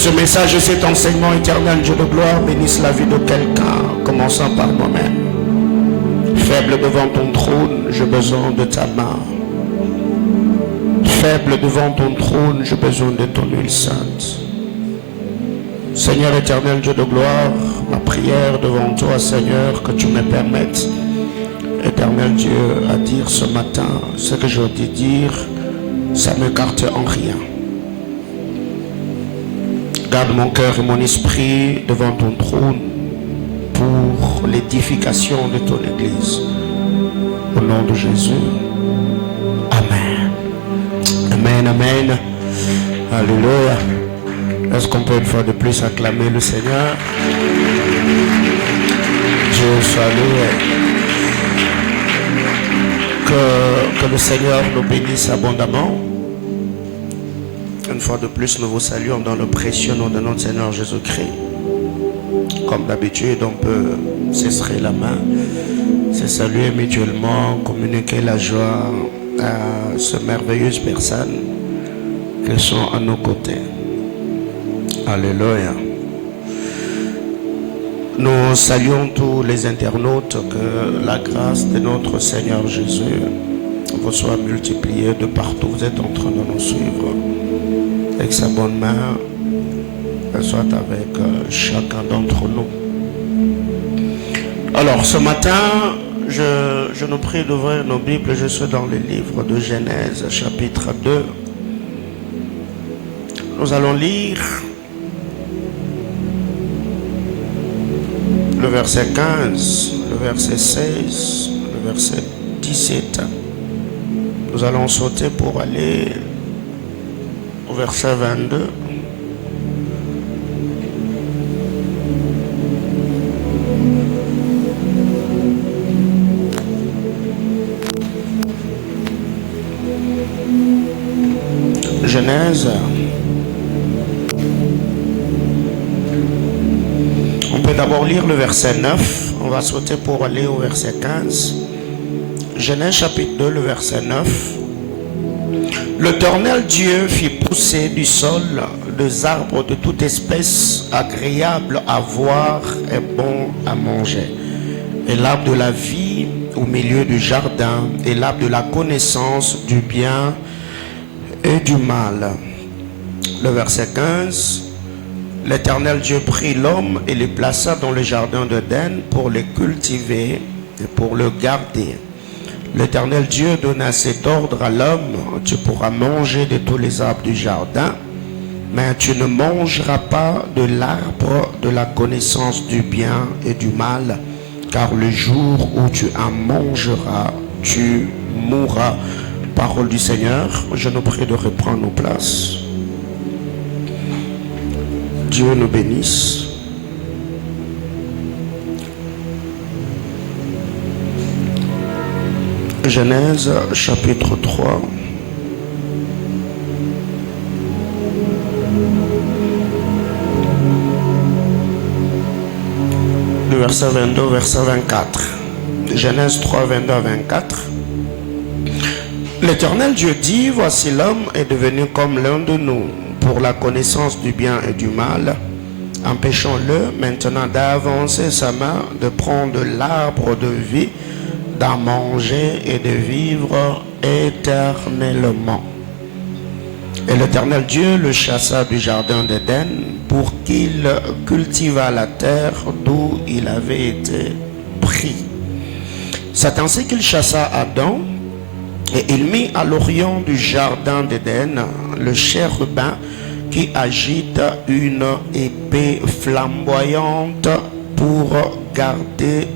ce message et cet enseignement éternel, Dieu de gloire, bénisse la vie de quelqu'un, commençant par moi-même. Faible devant ton trône, j'ai besoin de ta main. Faible devant ton trône, j'ai besoin de ton huile sainte. Seigneur éternel, Dieu de gloire, ma prière devant toi, Seigneur, que tu me permettes, éternel Dieu, à dire ce matin ce que je dis dire, ça ne m'écarte en rien. Garde mon cœur et mon esprit devant ton trône pour l'édification de ton Église. Au nom de Jésus. Amen. Amen, amen. Alléluia. Est-ce qu'on peut une fois de plus acclamer le Seigneur? Dieu salue. Que le Seigneur nous bénisse abondamment. Une fois de plus, nous vous saluons dans le précieux nom de notre Seigneur Jésus-Christ. Comme d'habitude, on peut serrer la main, se saluer mutuellement, communiquer la joie à ces merveilleuses personnes qui sont à nos côtés. Alléluia. Nous saluons tous les internautes, que la grâce de notre Seigneur Jésus vous soit multipliée de partout. Vous êtes en train de nous suivre. Avec sa bonne main, elle soit avec chacun d'entre nous. Alors ce matin, je nous prie d'ouvrir nos Bibles. Je suis dans le livre de Genèse, chapitre 2. Nous allons lire le verset 15, le verset 16, le verset 17. Nous allons sauter pour aller au verset 22. Genèse. On peut d'abord lire le verset 9. On va sauter pour aller au verset 15. Genèse chapitre 2, le verset 9. L'Éternel Dieu fit pousser du sol des arbres de toute espèce, agréables à voir et bons à manger. Et l'arbre de la vie au milieu du jardin, et l'arbre de la connaissance du bien et du mal. Le verset 15. L'Éternel Dieu prit l'homme et le plaça dans le jardin d'Éden pour le cultiver et pour le garder. L'Éternel Dieu donna cet ordre à l'homme: tu pourras manger de tous les arbres du jardin, mais tu ne mangeras pas de l'arbre de la connaissance du bien et du mal, car le jour où tu en mangeras, tu mourras. Parole du Seigneur. Je nous prie de reprendre nos places. Dieu nous bénisse. Genèse chapitre 3. Le verset 22 au verset 24. Genèse 3, 22 à 24. L'Éternel Dieu dit: voici l'homme est devenu comme l'un de nous, pour la connaissance du bien et du mal. Empêchons-le maintenant d'avancer sa main, de prendre l'arbre de vie, d'en manger et de vivre éternellement. Et l'Éternel Dieu le chassa du jardin d'Éden pour qu'il cultivât la terre d'où il avait été pris. C'est ainsi qu'il chassa Adam, et il mit à l'orient du jardin d'Éden le chérubin qui agite une épée flamboyante pour garder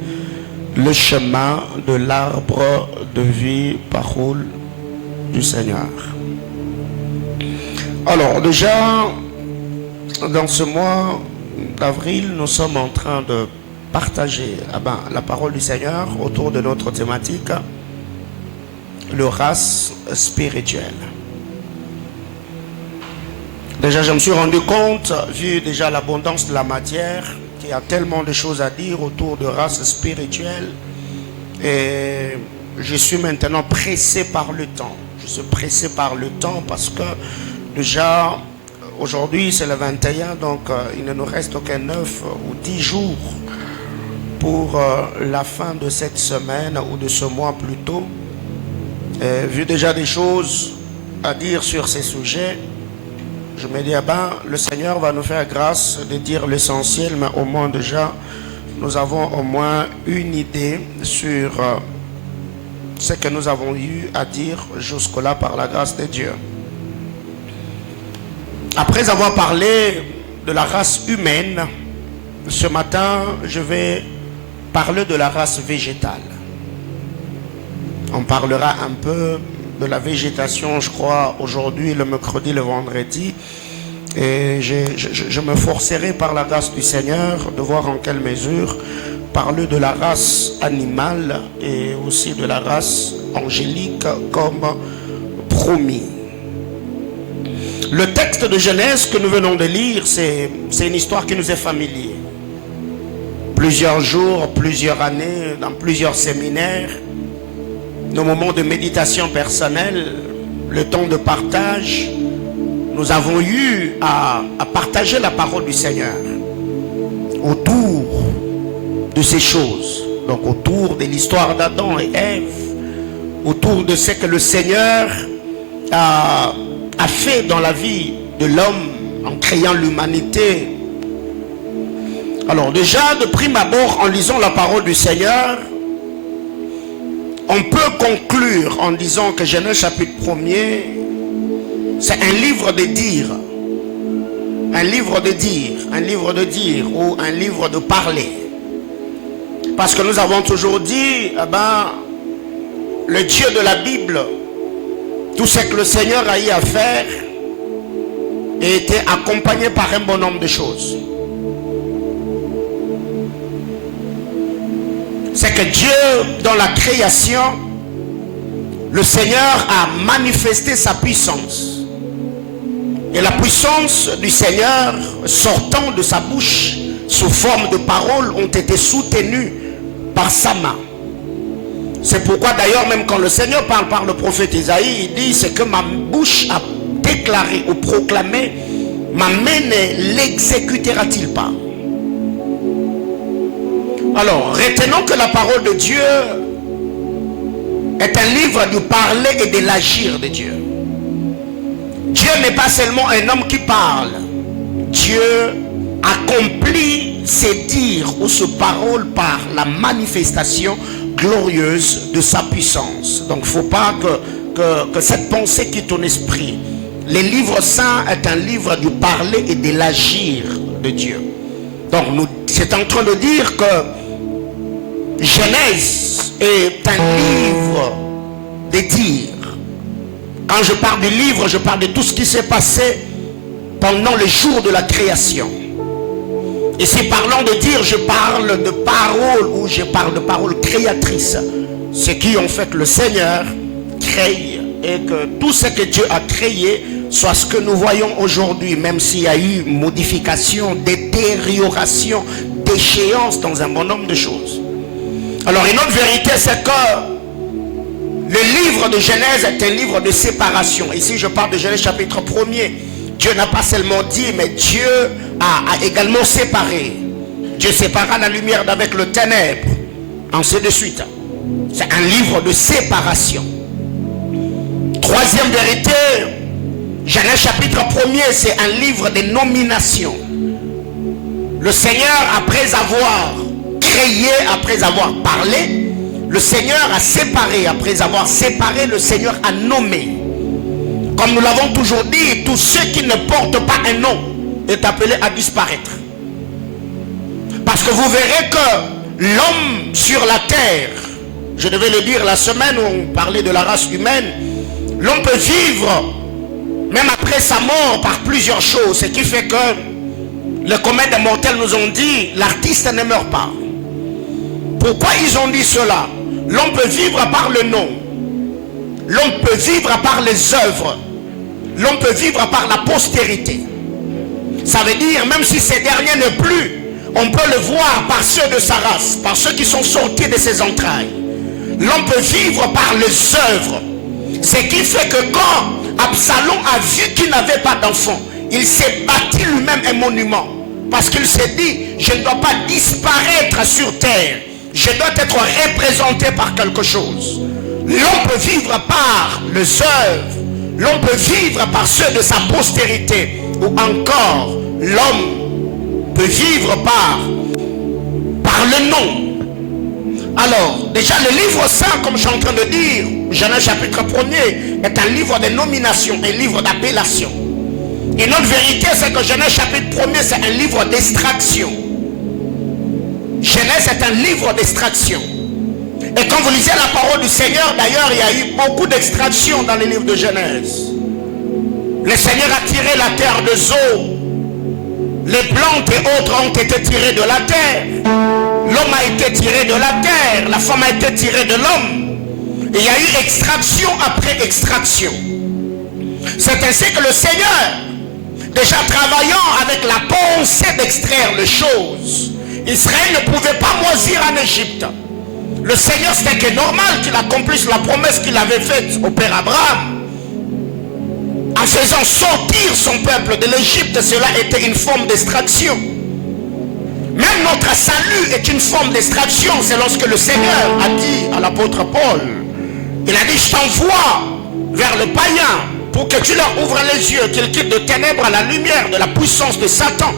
le chemin de l'arbre de vie. Parole du Seigneur. Alors déjà, dans ce mois d'avril, nous sommes en train de partager la parole du Seigneur autour de notre thématique, le race spirituel. Déjà, je me suis rendu compte, vu déjà l'abondance de la matière, qu'il y a tellement de choses à dire autour de race spirituelle. Et je suis maintenant pressé par le temps. Je suis pressé par le temps parce que déjà, aujourd'hui c'est le 21, donc il ne nous reste qu'un 9 ou 10 jours pour la fin de cette semaine ou de ce mois plutôt. Vu déjà des choses à dire sur ces sujets, je me dis, le Seigneur va nous faire grâce de dire l'essentiel, mais au moins déjà, nous avons au moins une idée sur ce que nous avons eu à dire jusque-là par la grâce de Dieu. Après avoir parlé de la race humaine, ce matin, je vais parler de la race végétale. On parlera un peu de la végétation, je crois, aujourd'hui, le mercredi, le vendredi. Et je me forcerai par la grâce du Seigneur de voir en quelle mesure parler de la race animale et aussi de la race angélique comme promis. Le texte de Genèse que nous venons de lire, c'est une histoire qui nous est familière. Plusieurs jours, plusieurs années, dans plusieurs séminaires, nos moments de méditation personnelle, le temps de partage, nous avons eu à partager la parole du Seigneur autour de ces choses. Donc autour de l'histoire d'Adam et Ève, autour de ce que le Seigneur a fait dans la vie de l'homme en créant l'humanité. Alors déjà, de prime abord, en lisant la parole du Seigneur, on peut conclure en disant que Genèse chapitre 1er, c'est un livre de dire. Un livre de dire, un livre de dire ou un livre de parler. Parce que nous avons toujours dit, le Dieu de la Bible, tout ce que le Seigneur a eu à faire, a été accompagné par un bon nombre de choses. C'est que Dieu, dans la création, le Seigneur a manifesté sa puissance. Et la puissance du Seigneur, sortant de sa bouche, sous forme de paroles, ont été soutenues par sa main. C'est pourquoi d'ailleurs, même quand le Seigneur parle par le prophète Isaïe, il dit, c'est que ma bouche a déclaré ou proclamé, ma main ne l'exécutera-t-il pas? Alors, retenons que la parole de Dieu est un livre du parler et de l'agir de Dieu. Dieu n'est pas seulement un homme qui parle. Dieu accomplit ses dires ou ses paroles par la manifestation glorieuse de sa puissance. Donc, il ne faut pas que cette pensée quitte ton esprit. Le livre saint est un livre du parler et de l'agir de Dieu. Donc, c'est en train de dire que Genèse est un livre de dire. Quand je parle du livre, je parle de tout ce qui s'est passé pendant le jour de la création. Et si parlant de dire, je parle de paroles ou je parle de paroles créatrices. Ce qui ont fait que le Seigneur crée et que tout ce que Dieu a créé soit ce que nous voyons aujourd'hui, même s'il y a eu modification, détérioration, déchéance dans un bon nombre de choses. Alors une autre vérité, c'est que le livre de Genèse est un livre de séparation. Ici je parle de Genèse chapitre 1er. Dieu n'a pas seulement dit, mais Dieu a également séparé. Dieu sépara la lumière d'avec le ténèbre, ainsi de suite. C'est un livre de séparation. Troisième vérité, Genèse chapitre 1er, c'est un livre de nomination. Le Seigneur, après avoir créé, après avoir parlé, le Seigneur a séparé. Après avoir séparé, le Seigneur a nommé. Comme nous l'avons toujours dit, tous ceux qui ne portent pas un nom est appelé à disparaître. Parce que vous verrez que l'homme sur la terre, je devais le dire la semaine où on parlait de la race humaine, l'homme peut vivre même après sa mort par plusieurs choses. Ce qui fait que les communs des mortels nous ont dit, l'artiste ne meurt pas. Pourquoi ils ont dit cela? L'homme peut vivre par le nom. L'homme peut vivre par les œuvres. L'homme peut vivre par la postérité. Ça veut dire, même si ces derniers ne plus, on peut le voir par ceux de sa race, par ceux qui sont sortis de ses entrailles. L'homme peut vivre par les œuvres. Ce qui fait que quand Absalom a vu qu'il n'avait pas d'enfant, il s'est bâti lui-même un monument. Parce qu'il s'est dit, je ne dois pas disparaître sur terre. Je dois être représenté par quelque chose. L'homme peut vivre par les œuvres. L'homme peut vivre par ceux de sa postérité. Ou encore, l'homme peut vivre par le nom. Alors, déjà le livre saint, comme je suis en train de dire, Genèse chapitre 1er, est un livre de nomination, un livre d'appellation. Et notre vérité, c'est que Genèse chapitre 1er, c'est un livre d'extraction. Genèse est un livre d'extraction. Et quand vous lisez la parole du Seigneur, d'ailleurs, il y a eu beaucoup d'extraction dans les livres de Genèse. Le Seigneur a tiré la terre de Zo. Les plantes et autres ont été tirées de la terre. L'homme a été tiré de la terre. La femme a été tirée de l'homme. Et il y a eu extraction après extraction. C'est ainsi que le Seigneur, déjà travaillant avec la pensée d'extraire les choses, Israël ne pouvait pas moisir en Égypte. Le Seigneur, c'était que normal qu'il accomplisse la promesse qu'il avait faite au Père Abraham. En faisant sortir son peuple de l'Égypte, cela était une forme d'extraction. Même notre salut est une forme d'extraction. C'est lorsque le Seigneur a dit à l'apôtre Paul, il a dit, je t'envoie vers le païen pour que tu leur ouvres les yeux, qu'ils quittent de ténèbres à la lumière de la puissance de Satan.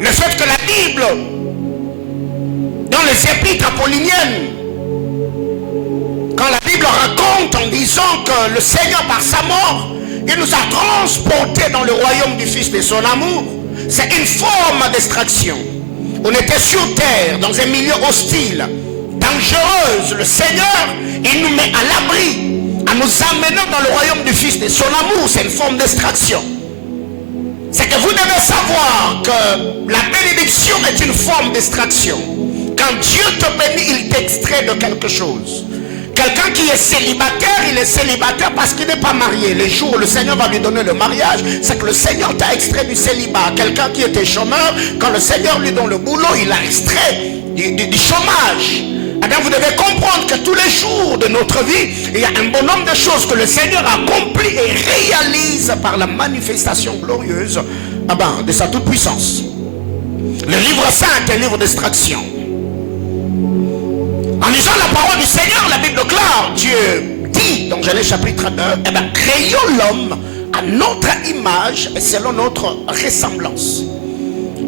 Le fait que la Bible, dans les épîtres apolliniennes, quand la Bible raconte en disant que le Seigneur par sa mort, il nous a transportés dans le royaume du Fils de son amour, c'est une forme d'extraction. On était sur terre, dans un milieu hostile, dangereuse. Le Seigneur, il nous met à l'abri, en nous amenant dans le royaume du Fils de son amour. C'est une forme d'extraction. C'est que vous devez savoir que la bénédiction est une forme d'extraction. Quand Dieu te bénit, il t'extrait de quelque chose. Quelqu'un qui est célibataire, il est célibataire parce qu'il n'est pas marié. Les jours où le Seigneur va lui donner le mariage, c'est que le Seigneur t'a extrait du célibat. Quelqu'un qui était chômeur, quand le Seigneur lui donne le boulot, il a extrait du chômage. Alors vous devez comprendre que tous les jours de notre vie, il y a un bon nombre de choses que le Seigneur accomplit et réalise par la manifestation glorieuse de sa toute-puissance. Le livre saint est un livre d'extraction. En lisant la parole du Seigneur, la Bible déclare, Dieu dit dans Genèse chapitre 1, créons l'homme à notre image et selon notre ressemblance.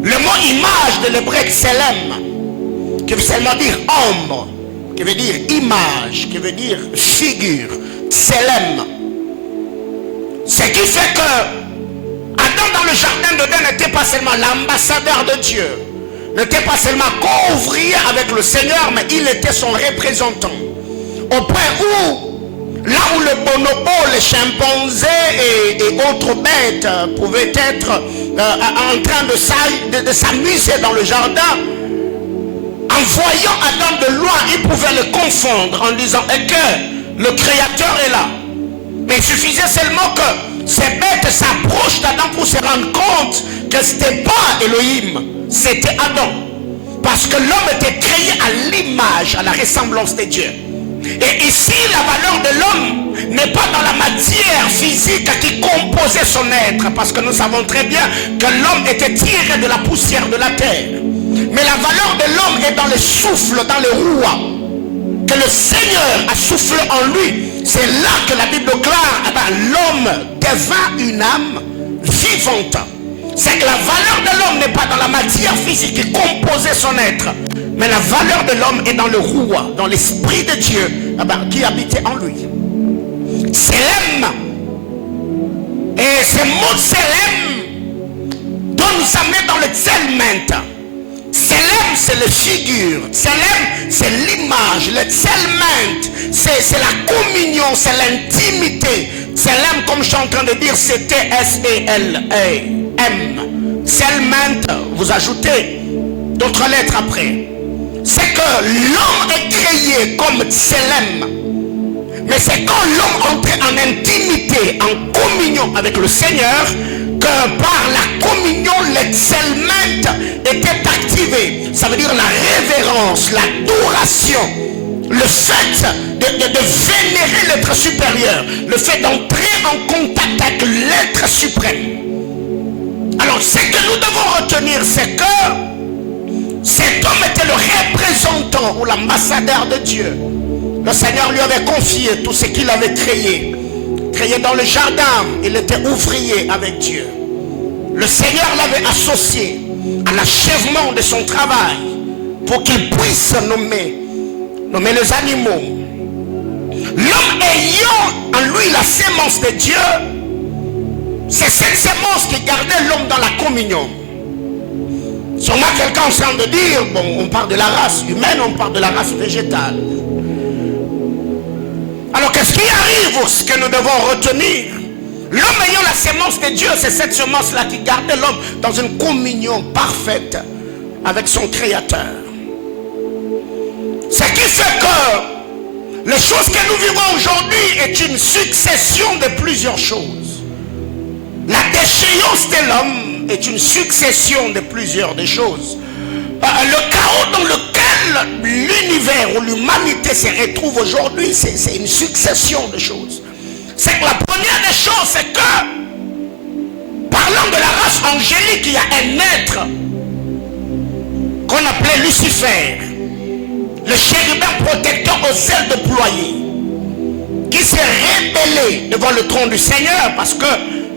Le mot image de l'hébreu selem, qui veut seulement dire homme, qui veut dire image, qui veut dire figure, selem. Ce qui fait que Adam dans le jardin d'Éden n'était pas seulement l'ambassadeur de Dieu, n'était pas seulement co-ouvrier avec le Seigneur, mais il était son représentant. Au point où, là où le bonobo, les chimpanzés et autres bêtes pouvaient être en train de s'amuser dans le jardin, en voyant Adam de loin, ils pouvaient le confondre en disant que le Créateur est là. Mais il suffisait seulement que ces bêtes s'approchent d'Adam pour se rendre compte que ce n'était pas Elohim, c'était Adam. Parce que l'homme était créé à l'image, à la ressemblance de Dieu. Et ici, la valeur de l'homme n'est pas dans la matière physique qui composait son être. Parce que nous savons très bien que l'homme était tiré de la poussière de la terre. Mais la valeur de l'homme est dans le souffle, dans le roi que le Seigneur a soufflé en lui. C'est là que la Bible déclare, l'homme devint une âme vivante. C'est que la valeur de l'homme n'est pas dans la matière physique qui composait son être, mais la valeur de l'homme est dans le roi, dans l'esprit de Dieu qui habitait en lui. Selem. Et ce mot Selem doit nous amener dans le Tselment. Selem, c'est le figure. Selem, c'est l'image. Le Tselment, c'est la communion, c'est l'intimité. Selem, comme je suis en train de dire, c'était S-E-L-E-M. Tselment, vous ajoutez d'autres lettres après. C'est que l'homme est créé comme Selem. Mais c'est quand l'homme entrait en intimité, en communion avec le Seigneur, que par la communion, l'excellment était activé. Ça veut dire la révérence, l'adoration, le fait de vénérer l'être supérieur, le fait d'entrer en contact avec l'être suprême. Alors ce que nous devons retenir, c'est que cet homme était le représentant ou l'ambassadeur de Dieu. Le Seigneur lui avait confié tout ce qu'il avait créé. Créé dans le jardin, il était ouvrier avec Dieu. Le Seigneur l'avait associé à l'achèvement de son travail pour qu'il puisse nommer les animaux. L'homme ayant en lui la sémence de Dieu, c'est cette sémence qui gardait l'homme dans la communion. Sûrement quelqu'un est en train de dire, bon, on parle de la race humaine, on parle de la race végétale. Alors qu'est-ce qui arrive, ce que nous devons retenir? L'homme ayant la sémence de Dieu, c'est cette semence-là qui gardait l'homme dans une communion parfaite avec son Créateur. Ce qui fait que les choses que nous vivons aujourd'hui est une succession de plusieurs choses. La déchéance de l'homme est une succession de plusieurs des choses. Le chaos dans lequel l'univers ou l'humanité se retrouve aujourd'hui, c'est une succession de choses. C'est que la première des choses, c'est que, parlant de la race angélique, il y a un être qu'on appelait Lucifer, le chérubin protecteur aux ailes déployées, qui s'est rébellé devant le trône du Seigneur parce que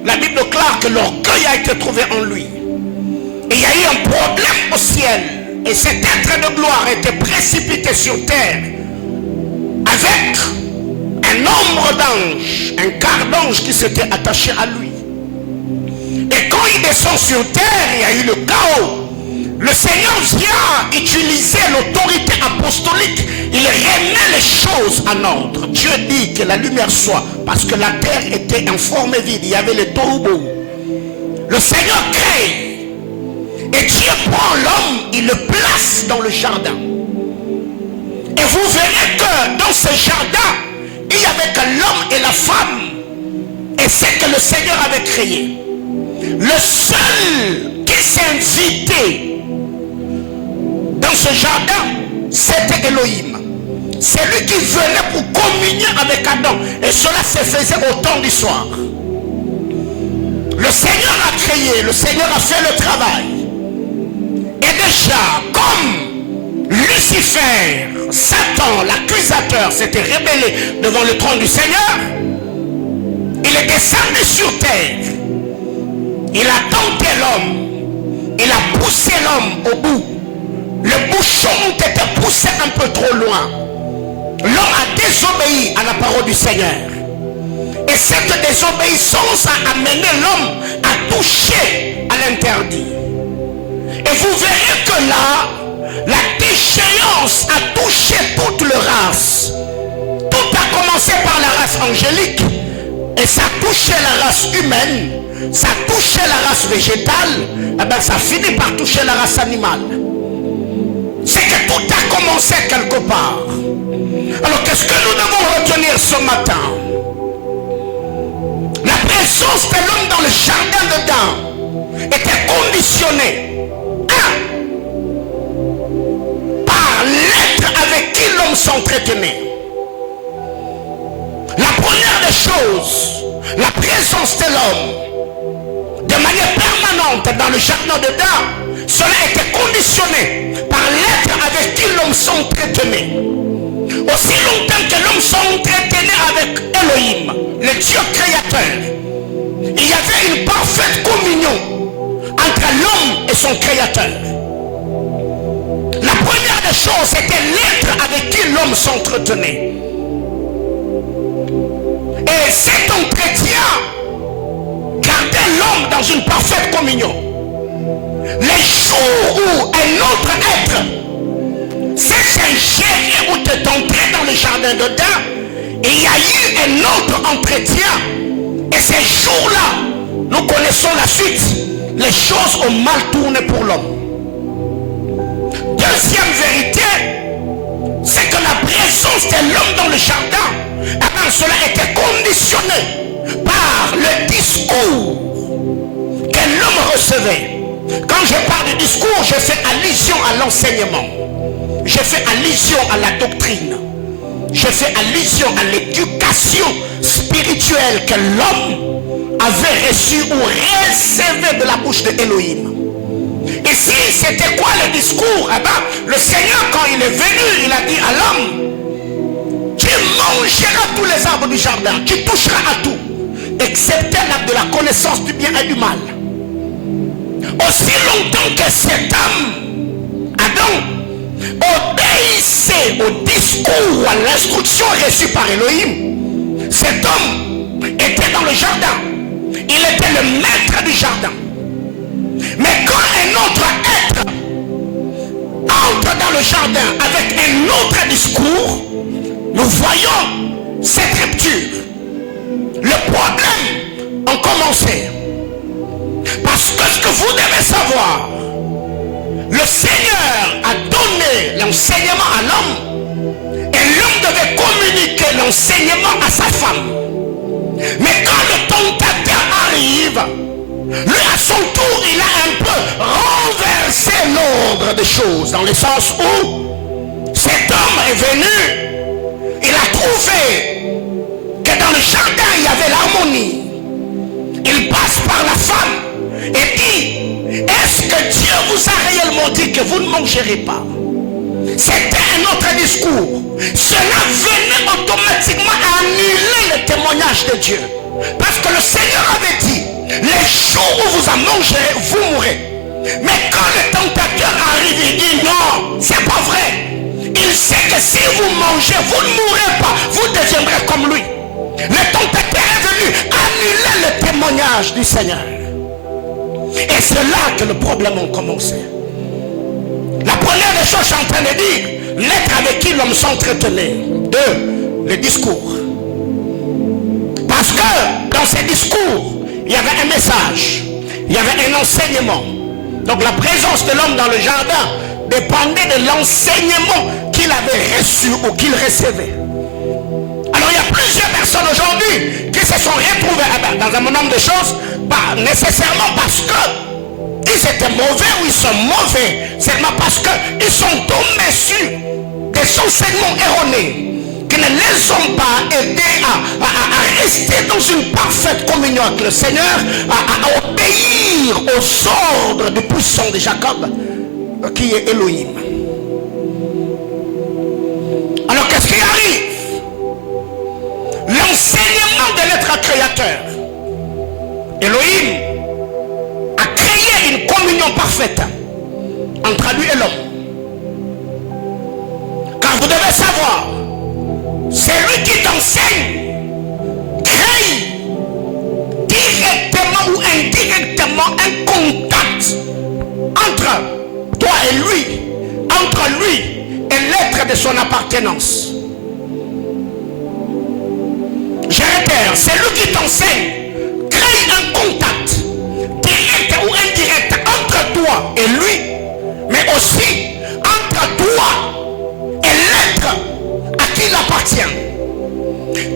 la Bible déclare que l'orgueil a été trouvé en lui. Et il y a eu un problème au ciel. Et cet être de gloire a été précipité sur terre avec un nombre d'anges, un quart d'ange qui s'était attaché à lui. Et quand il descend sur terre, il y a eu le chaos. Le Seigneur vient utiliser l'autorité apostolique. Il remet les choses en ordre. Dieu dit que la lumière soit, parce que la terre était informée vide. Il y avait les tohubohu. Le Seigneur crée. Et Dieu prend l'homme, il le place dans le jardin. Et vous verrez que dans ce jardin, il y avait que l'homme et la femme. Et c'est que le Seigneur avait créé. Le seul qui s'invitait dans ce jardin, c'était Elohim. C'est lui qui venait pour communier avec Adam. Et cela se faisait au temps du soir. Le Seigneur a créé, le Seigneur a fait le travail. Et déjà, comme Lucifer, Satan, l'accusateur, s'était rebellé devant le trône du Seigneur, il est descendu sur terre. Il a tenté l'homme. Il a poussé l'homme au bout. Le bouchon était poussé un peu trop loin. L'homme a désobéi à la parole du Seigneur. Et cette désobéissance a amené l'homme à toucher à l'interdit. Et vous verrez que là, la déchéance a touché toute la race. Tout a commencé par la race angélique. Et ça a touché la race humaine. Ça a touché la race végétale. Et bien ça finit par toucher la race animale. C'est que tout a commencé quelque part. Alors qu'est-ce que nous devons retenir ce matin? La présence de l'homme dans le jardin d'Éden était conditionnée par l'être avec qui l'homme s'entretenait. La première des choses, la présence de l'homme de manière permanente dans le jardin d'Éden, cela était conditionné par l'être avec qui l'homme s'entretenait. Aussi longtemps que l'homme s'entretenait avec Elohim, le Dieu créateur, il y avait une parfaite communion entre l'homme et son créateur. La première des choses, c'était l'être avec qui l'homme s'entretenait. Et cet entretien gardait l'homme dans une parfaite communion. Les jours où un autre être s'est ingéré ou t'est entré dans le jardin d'Éden, il y a eu un autre entretien. Et ces jours-là, nous connaissons la suite. Les choses ont mal tourné pour l'homme. Deuxième vérité, c'est que la présence de l'homme dans le jardin, avant cela était conditionné par le discours que l'homme recevait. Quand je parle de discours, je fais allusion à l'enseignement. Je fais allusion à la doctrine. Je fais allusion à l'éducation spirituelle que l'homme avait reçu ou recevé de la bouche de Elohim. Et si c'était quoi le discours? Eh ben, le Seigneur, quand il est venu, il a dit à l'homme, tu mangeras tous les arbres du jardin, tu toucheras à tout, excepté l'arbre de la connaissance du bien et du mal. Aussi longtemps que cet homme, Adam, obéissait au discours ou à l'instruction reçue par Elohim, cet homme était dans le jardin. Il était le maître du jardin. Mais quand un autre être entre dans le jardin avec un autre discours, nous voyons cette rupture. Le problème a commencé. Parce que ce que vous devez savoir, le Seigneur a donné l'enseignement à l'homme et l'homme devait communiquer l'enseignement à sa femme. Mais quand le tentateur arrive, lui à son tour, il a un peu renversé l'ordre des choses, dans le sens où cet homme est venu, il a trouvé que dans le jardin il y avait l'harmonie. Il passe par la femme et dit, est-ce que Dieu vous a réellement dit que vous ne mangerez pas? C'était un autre discours. Cela venait automatiquement annuler le témoignage de Dieu. Parce que le Seigneur avait dit, les jours où vous en mangerez, vous mourrez. Mais quand le tentateur arrive, il dit non, c'est pas vrai. Il sait que si vous mangez, vous ne mourrez pas, vous deviendrez comme lui. Le tentateur est venu annuler le témoignage du Seigneur. Et c'est là que le problème a commencé. La première des choses, je suis en train de dire, l'être avec qui l'homme s'entretenait. Deux, le discours. Parce que dans ces discours, il y avait un message, il y avait un enseignement. Donc la présence de l'homme dans le jardin dépendait de l'enseignement qu'il avait reçu ou qu'il recevait. Alors il y a plusieurs personnes aujourd'hui qui se sont retrouvées dans un nombre de choses, pas nécessairement parce que ils étaient mauvais ou ils sont mauvais, seulement parce qu'ils sont tombés sur des enseignements erronés qui ne les ont pas aidés à rester dans une parfaite communion avec le Seigneur, à obéir aux ordres du puissant de Jacob, qui est Elohim. Alors qu'est-ce qui arrive? L'enseignement de l'être créateur, Elohim, a créé une communion parfaite entre lui et l'homme. Car vous devez savoir, c'est lui qui t'enseigne, crée directement ou indirectement un contact entre toi et lui, entre lui et l'être de son appartenance. Je répète, c'est lui qui t'enseigne, crée un contact direct ou indirect entre toi et lui, mais aussi entre toi et l'être à qui il appartient.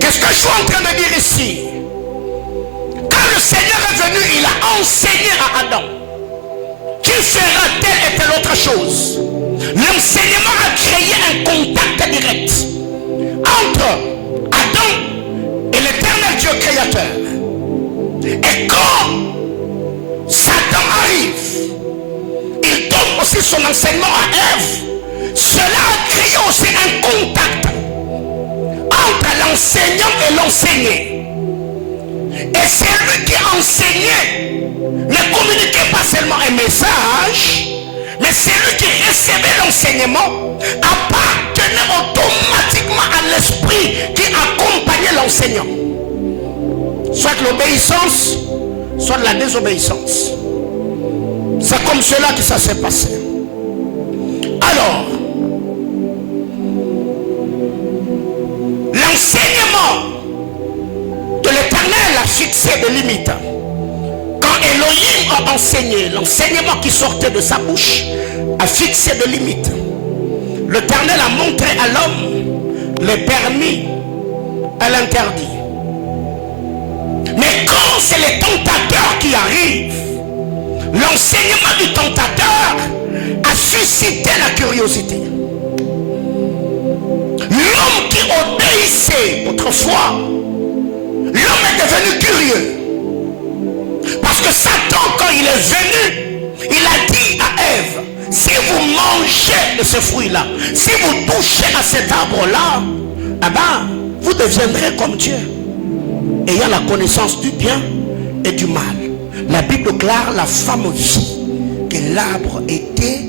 Qu'est-ce que je suis en train de dire ici? Quand le Seigneur est venu, il a enseigné à Adam qu'il fera telle et telle autre chose. L'enseignement a créé un contact direct entre Adam et l'éternel Dieu créateur. Et quand Satan arrive, il donne aussi son enseignement à Ève. Cela a créé aussi un contact entre l'enseignant et l'enseigné. Et c'est lui qui enseignait, ne communiquait pas seulement un message, mais c'est lui qui recevait l'enseignement, appartenait automatiquement à l'esprit qui accompagnait l'enseignant. Soit l'obéissance, soit la désobéissance. C'est comme cela que ça s'est passé. Alors, l'enseignement de l'Éternel a fixé des limites. Quand Elohim a enseigné, l'enseignement qui sortait de sa bouche a fixé des limites. L'Éternel a montré à l'homme les permis et l'interdit. Mais quand c'est les tentateurs qui arrivent, l'enseignement du tentateur a suscité la curiosité. L'homme qui obéissait autrefois, l'homme est devenu curieux. que Satan, quand il est venu, il a dit à Ève, si vous mangez de ce fruit-là, si vous touchez à cet arbre-là, eh ben, vous deviendrez comme Dieu, ayant la connaissance du bien et du mal. La Bible déclare, la femme vit que l'arbre était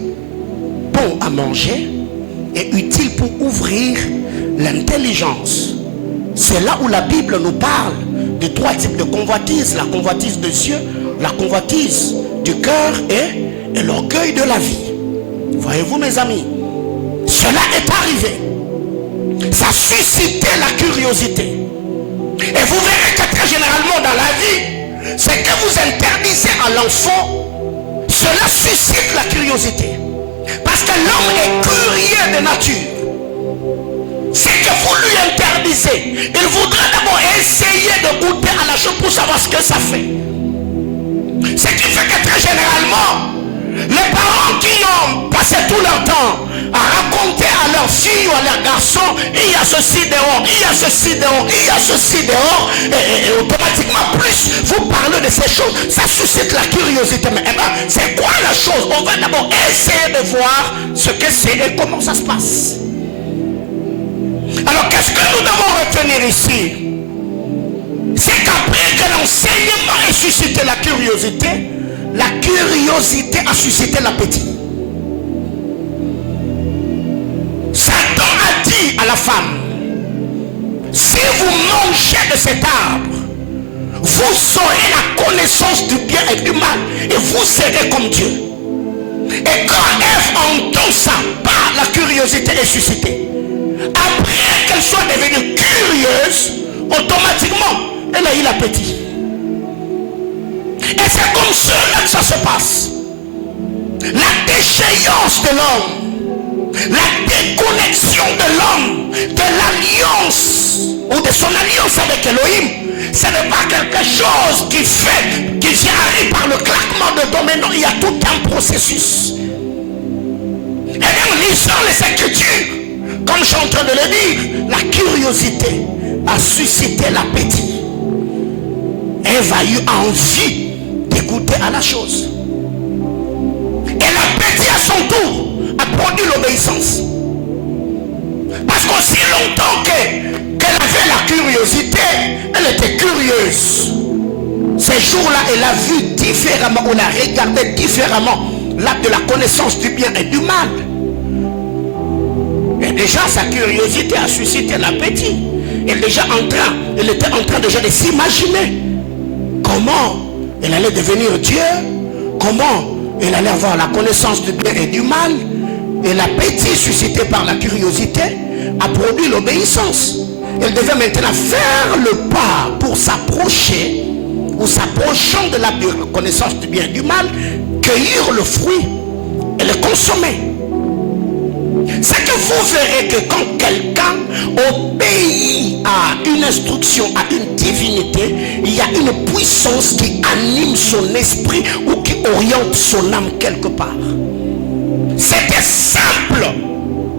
bon à manger et utile pour ouvrir l'intelligence. C'est là où la Bible nous parle de trois types de convoitises. La convoitise des yeux, la convoitise du cœur et l'orgueil de la vie. Voyez-vous mes amis, cela est arrivé. Ça a suscité la curiosité. Et vous verrez que très généralement dans la vie, c'est que vous interdisez à l'enfant, cela suscite la curiosité. Parce que l'homme est curieux de nature. C'est que vous lui interdisez. Il voudra d'abord essayer de goûter à la chose pour savoir ce que ça fait. Ce qui fait que très généralement, les parents qui ont passé tout leur temps à raconter à leurs filles ou à leurs garçons, il y a ceci dehors, il y a ceci dehors, il y a ceci dehors, et automatiquement plus vous parlez de ces choses, ça suscite la curiosité. Mais c'est quoi la chose? On va d'abord essayer de voir ce que c'est et comment ça se passe. Alors qu'est-ce que nous devons retenir ici? C'est qu'après que l'enseignement ait suscité la curiosité a suscité l'appétit. Satan a dit à la femme, si vous mangez de cet arbre, vous aurez la connaissance du bien et du mal et vous serez comme Dieu. Et quand Ève entend ça, la curiosité est suscitée. Après qu'elle soit devenue curieuse, automatiquement, elle a eu l'appétit. Et c'est comme cela que ça se passe. La déchéance de l'homme, la déconnexion de l'homme, de l'alliance, ou de son alliance avec Elohim, ce n'est pas quelque chose qui vient arriver par le claquement de doigts, mais non, il y a tout un processus. Et en lisant les Écritures, comme je suis en train de le dire, la curiosité a suscité l'appétit. Ève a eu envie d'écouter à la chose. Et l'appétit à son tour a produit l'obéissance. Parce qu'aussi longtemps qu'elle avait la curiosité, elle était curieuse. Ces jours-là, elle a vu différemment, on a regardé différemment l'acte de la connaissance du bien et du mal. Et déjà, sa curiosité a suscité l'appétit. Elle était en train déjà de s'imaginer comment elle allait devenir Dieu, comment elle allait avoir la connaissance du bien et du mal. Et l'appétit suscité par la curiosité a produit l'obéissance. Elle devait maintenant faire le pas pour s'approcher, ou s'approchant de la connaissance du bien et du mal, cueillir le fruit et le consommer. C'est que vous verrez que quand quelqu'un obéit à une instruction, à une divinité, il y a une puissance qui anime son esprit ou qui oriente son âme quelque part. C'était simple.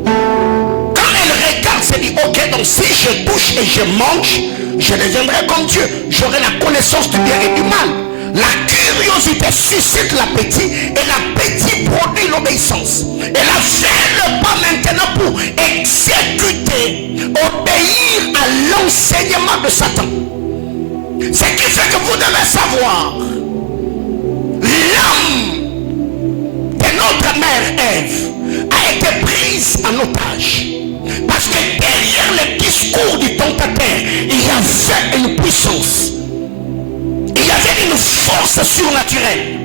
Quand elle regarde, elle dit, ok, donc si je touche et je mange, je deviendrai comme Dieu. J'aurai la connaissance du bien et du mal. La curiosité suscite l'appétit et l'appétit produit l'obéissance. Elle a fait le pas maintenant pour exécuter, obéir à l'enseignement de Satan. Ce qui fait que vous devez savoir, l'âme de notre mère Ève a été prise en otage. Parce que derrière le discours du tentateur, il y avait une puissance. Il y avait une force surnaturelle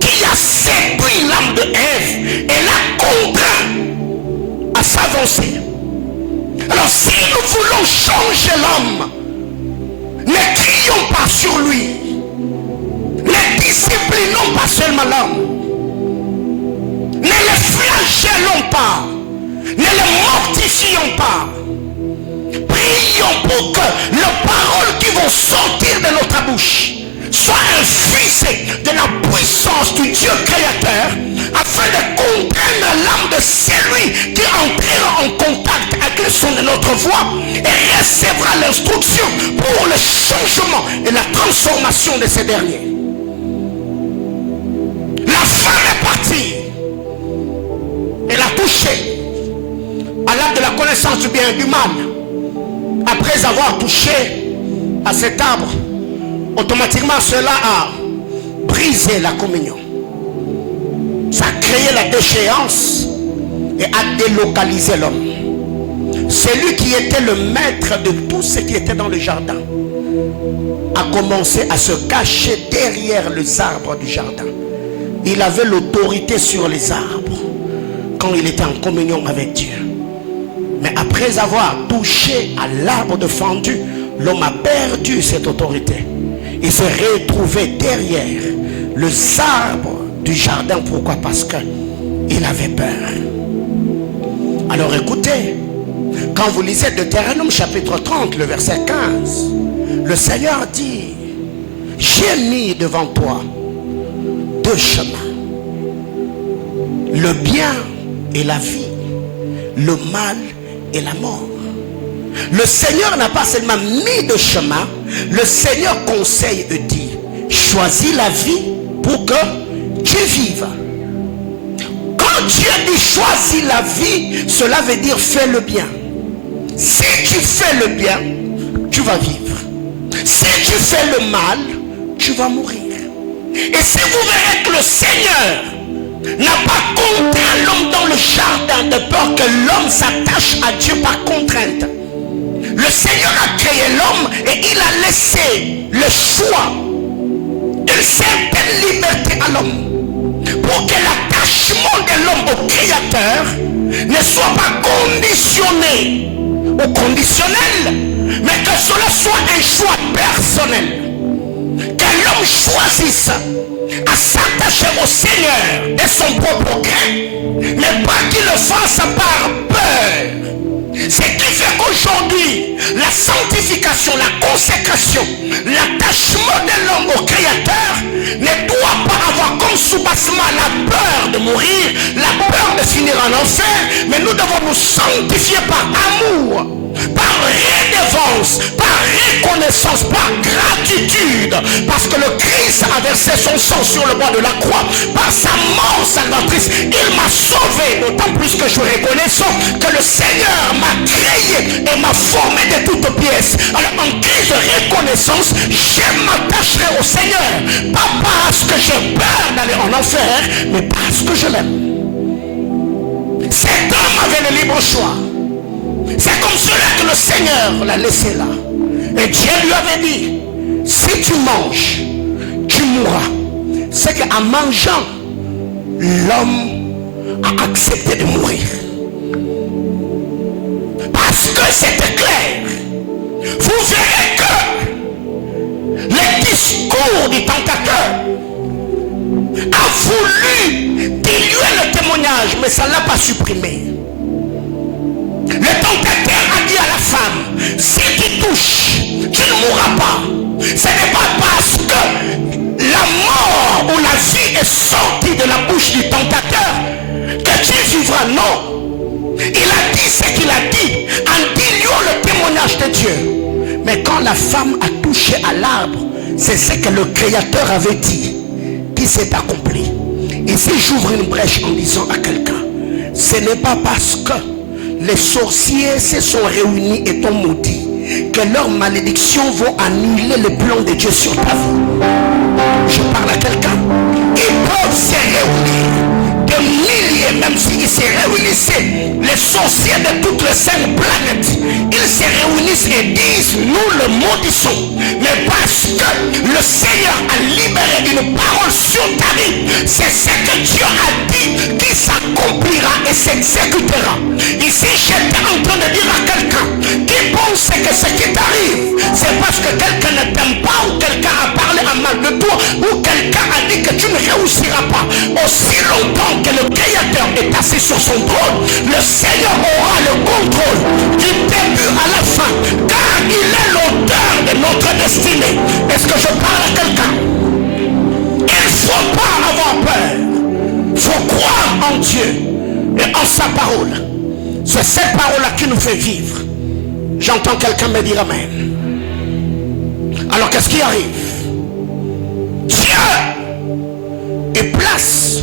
qui a séduit l'âme de Ève et l'a contraint à s'avancer. Alors si nous voulons changer l'homme, ne crions pas sur lui, ne disciplinons pas seulement l'homme, ne le flagellons pas, ne le mortifions pas. Prions pour que les paroles qui vont sortir de notre bouche soient infusées de la puissance du Dieu créateur, afin de contraindre l'âme de celui qui entrera en contact avec le son de notre voix et recevra l'instruction pour le changement et la transformation de ces derniers. partie, elle a touché à l'arbre de la connaissance du bien et du mal. Après avoir touché à cet arbre, automatiquement cela a brisé la communion. Ça a créé la déchéance et a délocalisé l'homme. Celui qui était le maître de tout ce qui était dans le jardin a commencé à se cacher derrière les arbres du jardin. Il avait l'autorité sur les arbres quand il était en communion avec Dieu. Mais après avoir touché à l'arbre défendu, l'homme a perdu cette autorité. Il s'est retrouvé derrière les arbres du jardin. Pourquoi? Parce qu'il avait peur. Alors écoutez, quand vous lisez Deutéronome chapitre 30, le verset 15, le Seigneur dit: j'ai mis devant toi deux chemins, le bien et la vie, le mal et la mort. Le Seigneur n'a pas seulement mis de chemin, le Seigneur conseille et dit: choisis la vie pour que tu vives. Quand Dieu dit choisis la vie, cela veut dire fais le bien. Si tu fais le bien, tu vas vivre. Si tu fais le mal, tu vas mourir. Et si vous verrez que le Seigneur n'a pas contraint l'homme dans le jardin de peur que l'homme s'attache à Dieu par contrainte, le Seigneur a créé l'homme et il a laissé le choix, une certaine liberté à l'homme, pour que l'attachement de l'homme au Créateur ne soit pas conditionné ou conditionnel, mais que cela soit un choix personnel. Que l'homme choisisse à s'attacher au Seigneur de son propre gré, mais pas qu'il le fasse par peur. Ce qui fait qu'aujourd'hui, la sanctification, la consécration, l'attachement de l'homme au Créateur ne doit pas avoir comme sous-bassement la peur de mourir, la peur de finir en enfer, mais nous devons nous sanctifier par amour, par redevance, par reconnaissance, par gratitude, parce que le Christ a versé son sang sur le bois de la croix. Par sa mort salvatrice, il m'a sauvé, d'autant plus que je suis reconnaissant que le Seigneur m'a créé et m'a formé de toutes pièces. Alors en crise de reconnaissance, je m'attacherai au Seigneur, pas parce que j'ai peur d'aller en enfer, mais parce que je l'aime. Cet homme avait le libre choix. C'est comme cela que le Seigneur l'a laissé là. Et Dieu lui avait dit: si tu manges, tu mourras. C'est qu'en mangeant, l'homme a accepté de mourir. Parce que c'était clair. Vous verrez que le discours du tentateur a voulu diluer le témoignage, mais ça ne l'a pas supprimé. Le tentateur a dit à la femme: si tu touches, tu ne mourras pas. Ce n'est pas parce que la mort ou la vie est sortie de la bouche du tentateur que tu vivras. Non. Il a dit ce qu'il a dit en diluant le témoignage de Dieu. Mais quand la femme a touché à l'arbre, c'est ce que le Créateur avait dit qui s'est accompli. Ici j'ouvre une brèche en disant à quelqu'un: ce n'est pas parce que les sorciers se sont réunis et t'ont maudit que leurs malédictions vont annuler le plan de Dieu sur ta vie. Je parle à quelqu'un. Ils peuvent se réunir de milliers, même s'ils se réunissaient, les sorciers de toutes les 5 planètes, ils se réunissent et disent: nous le maudissons. Mais parce que le Seigneur a libéré une parole sur ta vie, c'est ce que Dieu a dit qui s'accomplira et s'exécutera. Ici j'étais en train de dire à quelqu'un qui pense que ce qui t'arrive, c'est parce que quelqu'un ne t'aime pas, ou quelqu'un a parlé en mal de toi, ou quelqu'un a dit que tu ne réussiras pas. Aussi longtemps que le Créateur est assis sur son trône, le Seigneur aura le contrôle du début à la fin, car il est l'auteur de notre destinée. Est-ce que je parle à quelqu'un? Il ne faut pas avoir peur. Il faut croire en Dieu et en sa parole. C'est cette parole-là qui nous fait vivre. J'entends quelqu'un me dire amen. Alors qu'est-ce qui arrive? Dieu, il place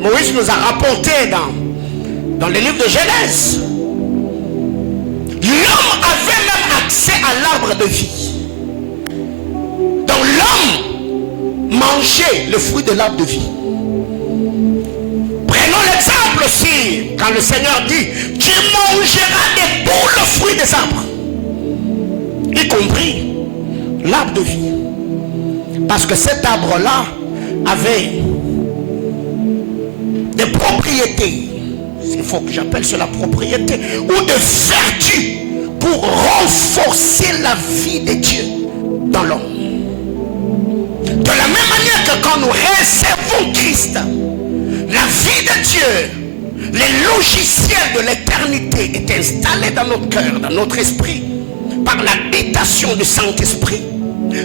Moïse nous a rapporté dans le livre de Genèse. L'homme avait même accès à l'arbre de vie. Donc l'homme mangeait le fruit de l'arbre de vie. Prenons l'exemple aussi, quand le Seigneur dit, tu mangeras de tout le fruit des arbres, y compris l'arbre de vie. Parce que cet arbre-là avait des propriétés, il faut que j'appelle cela propriété, ou de vertu pour renforcer la vie de Dieu dans l'homme. De la même manière que quand nous recevons Christ, la vie de Dieu, les logiciels de l'éternité est installé dans notre cœur, dans notre esprit, par l'habitation du Saint-Esprit.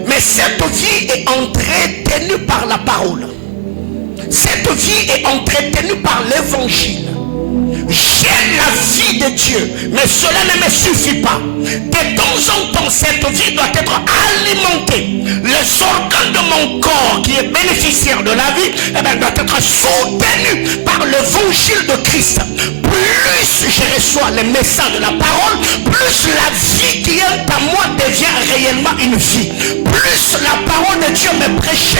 Mais cette vie est entretenue par la parole. Cette vie est entretenue par l'évangile. J'ai la vie de Dieu, mais cela ne me suffit pas. De temps en temps, cette vie doit être alimentée. Les organes de mon corps qui est bénéficiaire de la vie, doit être soutenu par l'évangile de Christ. Plus je reçois les messages de la parole, plus la vie qui est à moi devient réellement une vie. Plus la parole de Dieu me prêche,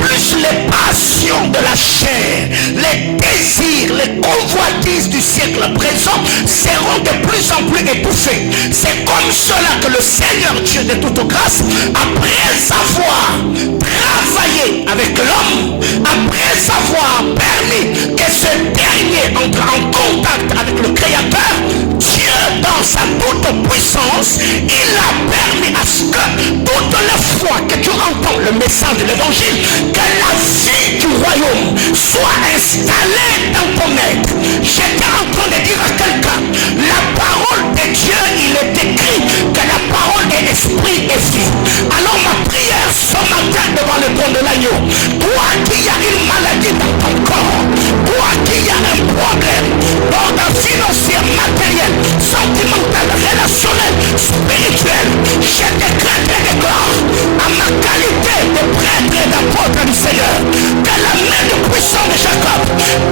plus les passions de la chair, les désirs, les convoitises du siècle présent seront de plus en plus étouffés. C'est comme cela que le Seigneur Dieu de toute grâce, après avoir travaillé avec l'homme, après avoir permis que ce dernier entre en contact avec le Créateur, Dieu dans sa toute puissance, il a permis à ce que toute la fois que tu entends le message de l'évangile, que la vie du royaume soit installée dans ton être. J'étais en train de dire à quelqu'un, la parole de Dieu, il est écrit que la parole est esprit et vie. Alors ma prière ce matin devant le trône de l'agneau, toi qui as une maladie dans ton corps, toi qui as un problème d'ordre financier, matériel, sentimental, relationnel, spirituel, je décrète et déclare à ma qualité de prêtre et d'apôtre du Seigneur que la main de puissant de Jacob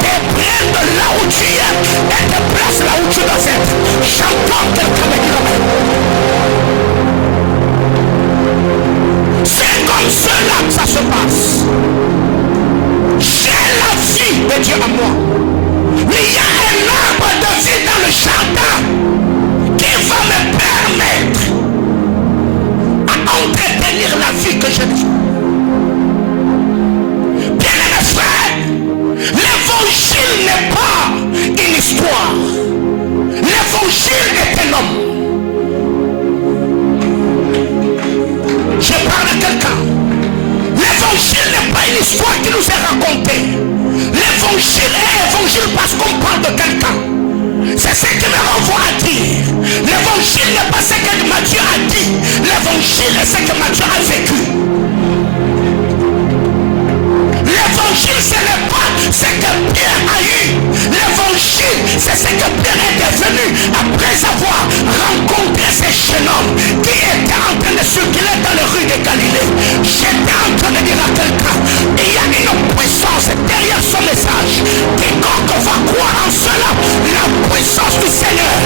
te prenne là où tu es et te place là où tu dois être. J'entends quelqu'un me dire amen. C'est comme cela que ça se passe. J'ai la vie de Dieu à moi. Mais il y a un arbre de vie dans le jardin qui va me permettre à entretenir la vie que je vis. Bien aimé frère, l'évangile n'est pas une histoire. L'évangile est un homme. Je parle à quelqu'un. L'évangile n'est pas une histoire qui nous est racontée. L'évangile est évangile parce qu'on parle de quelqu'un. C'est ce qui me renvoie à dire. L'évangile n'est pas ce que Matthieu a dit. L'évangile est ce que Matthieu a vécu. L'évangile ce n'est pas ce que Pierre a eu. L'évangile c'est ce que Pierre est devenu après avoir rencontré ce jeune homme qui était en train de circuler dans les rues de Galilée. J'étais en train de dire à quelqu'un, il y a une puissance derrière son message. Quiconque va croire en cela, la puissance du Seigneur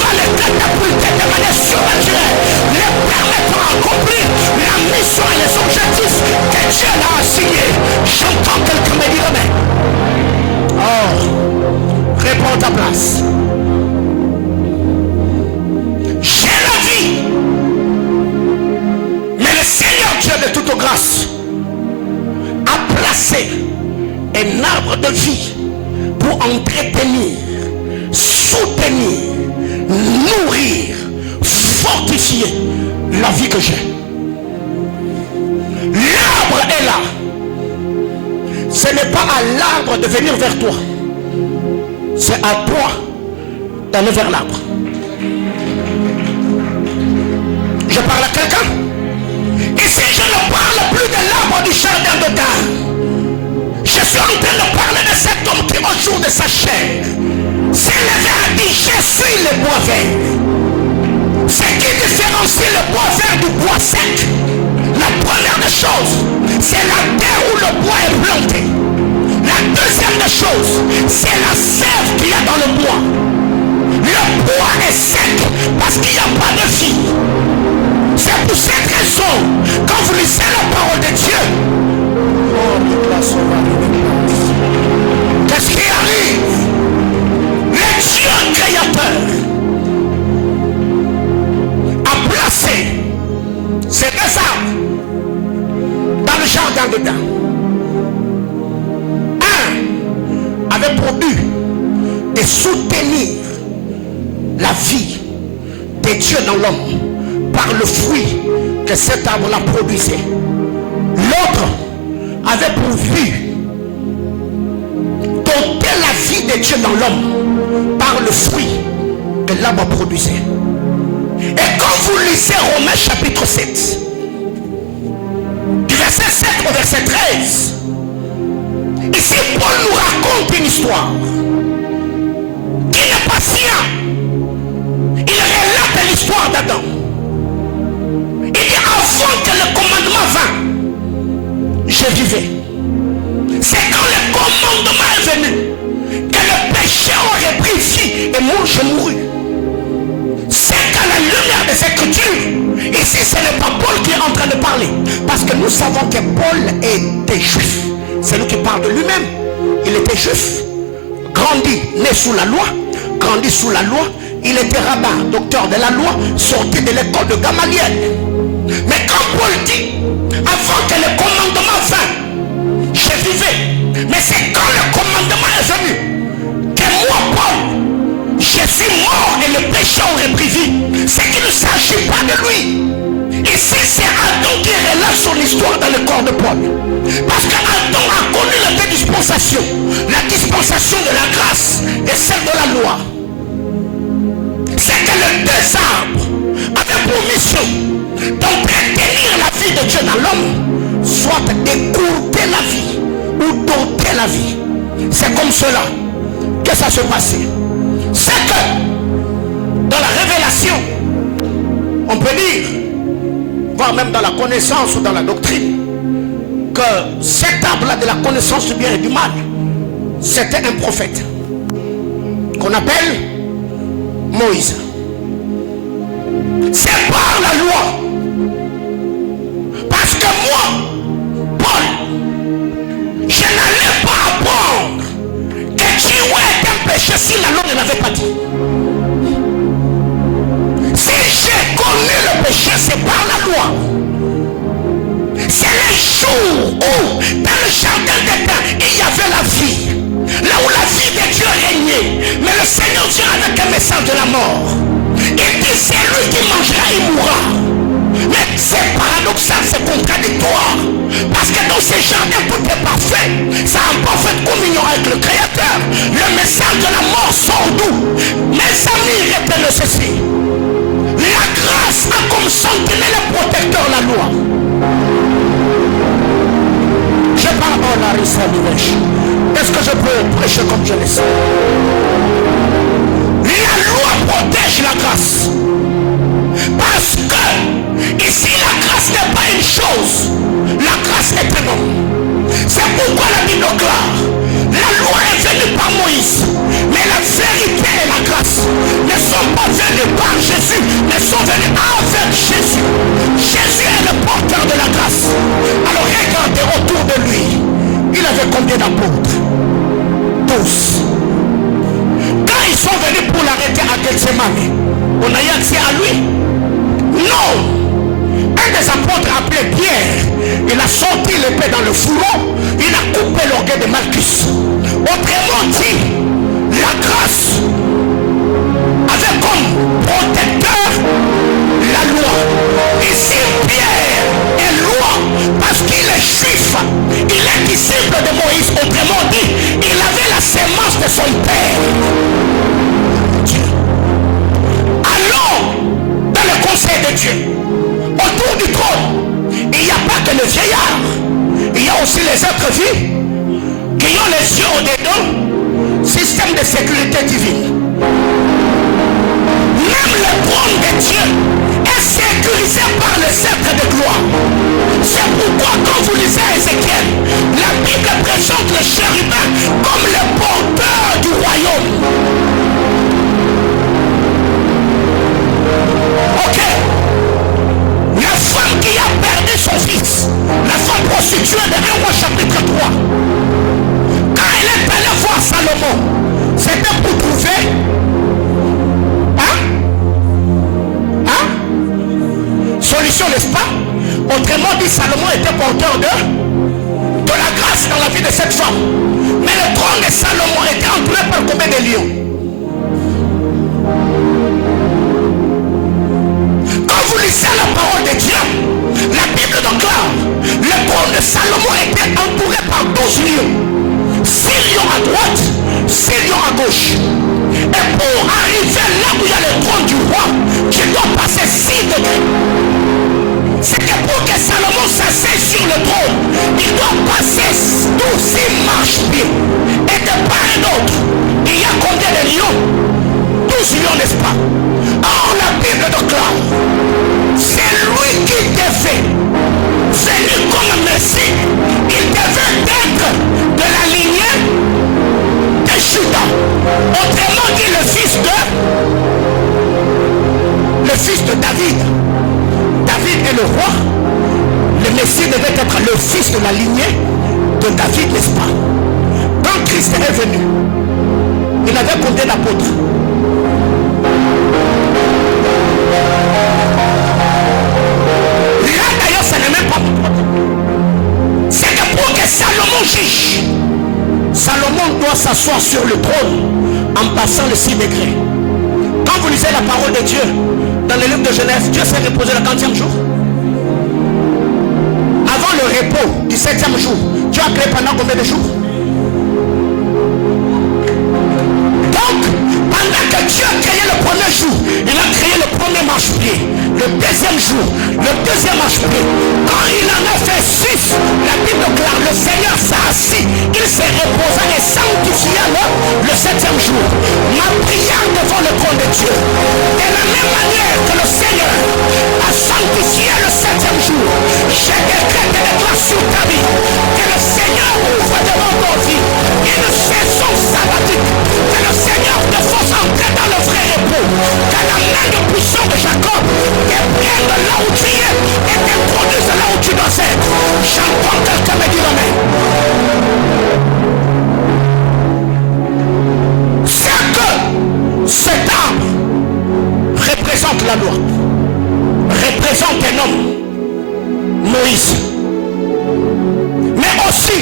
va le catapulter de manière surnaturelle, le permettre d'accomplir la mission et les objectifs que Dieu l'a assignés. J'entends quelqu'un me dire amen. Oh, réponds ta place. J'ai la vie, mais le Seigneur Dieu de toute grâce a placé un arbre de vie pour entretenir, soutenir, nourrir, fortifier la vie que j'ai. L'arbre est là. Ce n'est pas à l'arbre de venir vers toi. C'est à toi d'aller vers l'arbre. Je parle à quelqu'un. Ici, je ne parle plus de l'arbre du jardin de Dan. Je suis en train de parler de cet homme qui, au jour de sa chair, s'est levé à dire, je suis le bois vert. Ce qui différencie le bois vert du bois sec, la première des choses, c'est la terre où le bois est planté. La deuxième des choses, c'est la sève qu'il y a dans le bois. Le bois est sec parce qu'il n'y a pas de vie. C'est pour cette raison, quand vous lisez la parole de Dieu, qu'est-ce qui arrive? Le Dieu créateur a placé ces deux arbres dans le jardin dedans. Un avait produit de soutenir la vie de Dieu dans l'homme par le fruit que cet arbre-là produisait. L'autre avait pour but d'ôter la vie de Dieu dans l'homme par le fruit que l'arbre produisait. Et quand vous lisez Romains chapitre 7, du verset 7 au verset 13, ici Paul nous raconte une histoire qui n'est pas sien. Il relate l'histoire d'Adam. Il dit avant que le commandement vint, je vivais. C'est quand le commandement est venu que le péché aurait pris vie et moi je mourus. C'est qu'à la lumière des Écritures, ici ce n'est pas Paul qui est en train de parler, parce que nous savons que Paul était juif. C'est lui qui parle de lui-même. Il était juif, grandi, né sous la loi, grandi sous la loi. Il était rabbin, docteur de la loi, sorti de l'école de Gamaliel. Mais quand Paul dit, avant que le commandement vint, je vivais. Mais c'est quand le commandement est venu, que moi, Paul, je suis mort et le péché aurait pris vie. C'est qu'il ne s'agit pas de lui. Ici, c'est Adam qui relate son histoire dans le corps de Paul. Parce qu'Adam a connu les deux dispensations. La dispensation de la grâce et celle de la loi. C'est que les deux arbres avaient pour mission d'entretenir la vie de Dieu dans l'homme, soit d'écourter la vie ou d'ôter la vie. C'est comme cela que ça se passait. C'est que dans la révélation, on peut dire, voire même dans la connaissance ou dans la doctrine, que cet arbre-là de la connaissance du bien et du mal, c'était un prophète qu'on appelle Moïse. C'est par la loi. Parce que moi, Paul, je n'allais pas apprendre que Dieu est un péché si la loi ne l'avait pas dit. Si j'ai connu le péché, c'est par la loi. C'est le jour où, dans le jardin d'Éden, il y avait la vie. Là où la vie de Dieu régnait. Mais le Seigneur Dieu avec un message de la mort. Il dit c'est lui qui mangera, il mourra. Mais c'est paradoxal, c'est contradictoire. Parce que dans ces jardins, tout est parfait. Ça a une parfaite communion avec le Créateur. Le message de la mort sort d'où? Mes amis, répète ceci. La grâce a comme sentinelle et protecteur la loi. Je parle en Larissa Livèche. Est-ce que je peux prêcher comme je le sais? La loi protège la grâce. Parce que ici la grâce n'est pas une chose. La grâce est un homme. C'est pourquoi la Bible déclare, la loi est venue par Moïse, mais la vérité et la grâce ne sont pas venues par Jésus, mais sont venues avec Jésus. Jésus est le porteur de la grâce. Alors regardez autour de lui. Il avait combien d'apôtres? 12. Quand ils sont venus pour l'arrêter à Gethsemane, on a eu accès à lui? Non. Un des apôtres appelé Pierre, il a sorti l'épée dans le fourreau, il a coupé l'orgueil de Malchus. Autrement dit, la grâce avait comme protecteur la loi. Ici Pierre est loi parce qu'il est juif, il est disciple de Moïse. Autrement dit, il avait la sémence de son père. Alors, dans le conseil de Dieu, autour du trône, il n'y a pas que le vieillard, il y a aussi les êtres vifs qui ont les yeux au-dedans, système de sécurité divine. Même le trône de Dieu est sécurisé par le sceptre de gloire. C'est pourquoi quand vous lisez Ézéchiel, la Bible Bible présente le chérubin comme le porteur du royaume. Ok. La femme qui a perdu son fils, la femme prostituée de 1 Roi chapitre 3, quand elle est allée voir Salomon, c'était pour trouver solution, n'est-ce pas? Autrement dit, Salomon était porteur de la grâce dans la vie de cette femme. Mais le trône de Salomon était entouré par combien de lions? Quand vous lisez la parole de Dieu, la Bible déclare, le trône de Salomon était entouré par 12 lions. 6 lions à droite, 6 lions à gauche. Et pour arriver là où il y a le trône du roi, tu dois passer 6 degrés. C'est que pour que Salomon s'assied sur le trône, il doit passer 12 marches-pieds. Et de part et d'autre, il y a combien de lions? 12 lions, n'est-ce pas? Or la Bible déclare, c'est lui qui devait venir comme Messie. Il devait être de la lignée de Juda. Autrement dit, le fils de David. David est le roi. Le Messie devait être le fils de la lignée de David, n'est-ce pas? Quand Christ est venu, il avait combien d'apôtres? Là d'ailleurs, ce n'est même pas mon problème. C'est que pour que Salomon juge, Salomon doit s'asseoir sur le trône en passant les 6 degrés. Quand vous lisez la parole de Dieu dans le livre de Genèse, Dieu s'est reposé le 40e jour. Avant le repos du 7e jour, Dieu a créé pendant combien de jours? Donc, pendant que Dieu a créé le premier jour, il a créé le premier marche-pied. Le deuxième jour, le deuxième marche-pied. Quand il en a fait 6, la Bible déclare, le Seigneur s'est assis, il s'est reposé et sanctifia le 7e jour. Ma prière devant le trône de Dieu, de la même manière que le Seigneur a sanctifié le 7e jour, je décrète et déclare sur ta vie que le Seigneur ouvre devant ton vie une saison sabbatique, que le Seigneur te fasse entrer dans le vrai repos, que la main de puissant de Jacob te prenne là où tu es et t'introduise là où tu dois être. J'entends quelqu'un me dire amen. C'est que cet arbre représente la loi, représente un homme, Moïse. Mais aussi,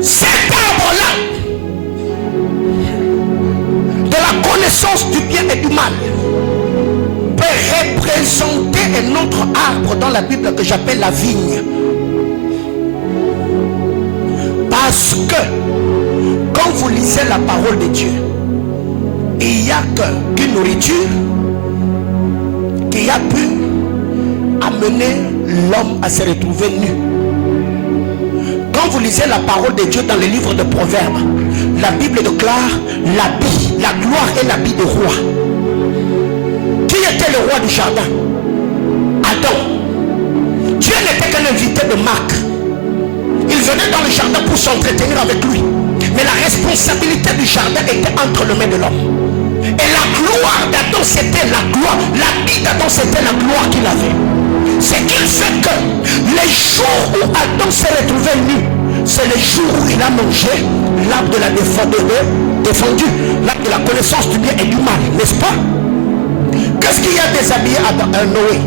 cet arbre-là, de la connaissance du bien et du mal, peut représenter un autre arbre dans la Bible que j'appelle la vigne. Parce que quand vous lisez la parole de Dieu, il n'y a qu'une nourriture qui a pu amener l'homme à se retrouver nu. Quand vous lisez la parole de Dieu dans le livre de Proverbes, la Bible déclare l'habit, la gloire et l'habit de roi. Qui était le roi du jardin? Adam. Dieu n'était qu'un invité de Marc. Il venait dans le jardin pour s'entretenir avec lui. Mais la responsabilité du jardin était entre les mains de l'homme. Et la gloire d'Adam, c'était la gloire. L'habit d'Adam, c'était la gloire qu'il avait. Ce qui fait que les jours où Adam s'est retrouvé nu, c'est les jours où il a mangé l'arbre de la défendu, l'arbre de la connaissance du bien et du mal, n'est-ce pas? Qu'est-ce qu'il y a déshabillé à Noé?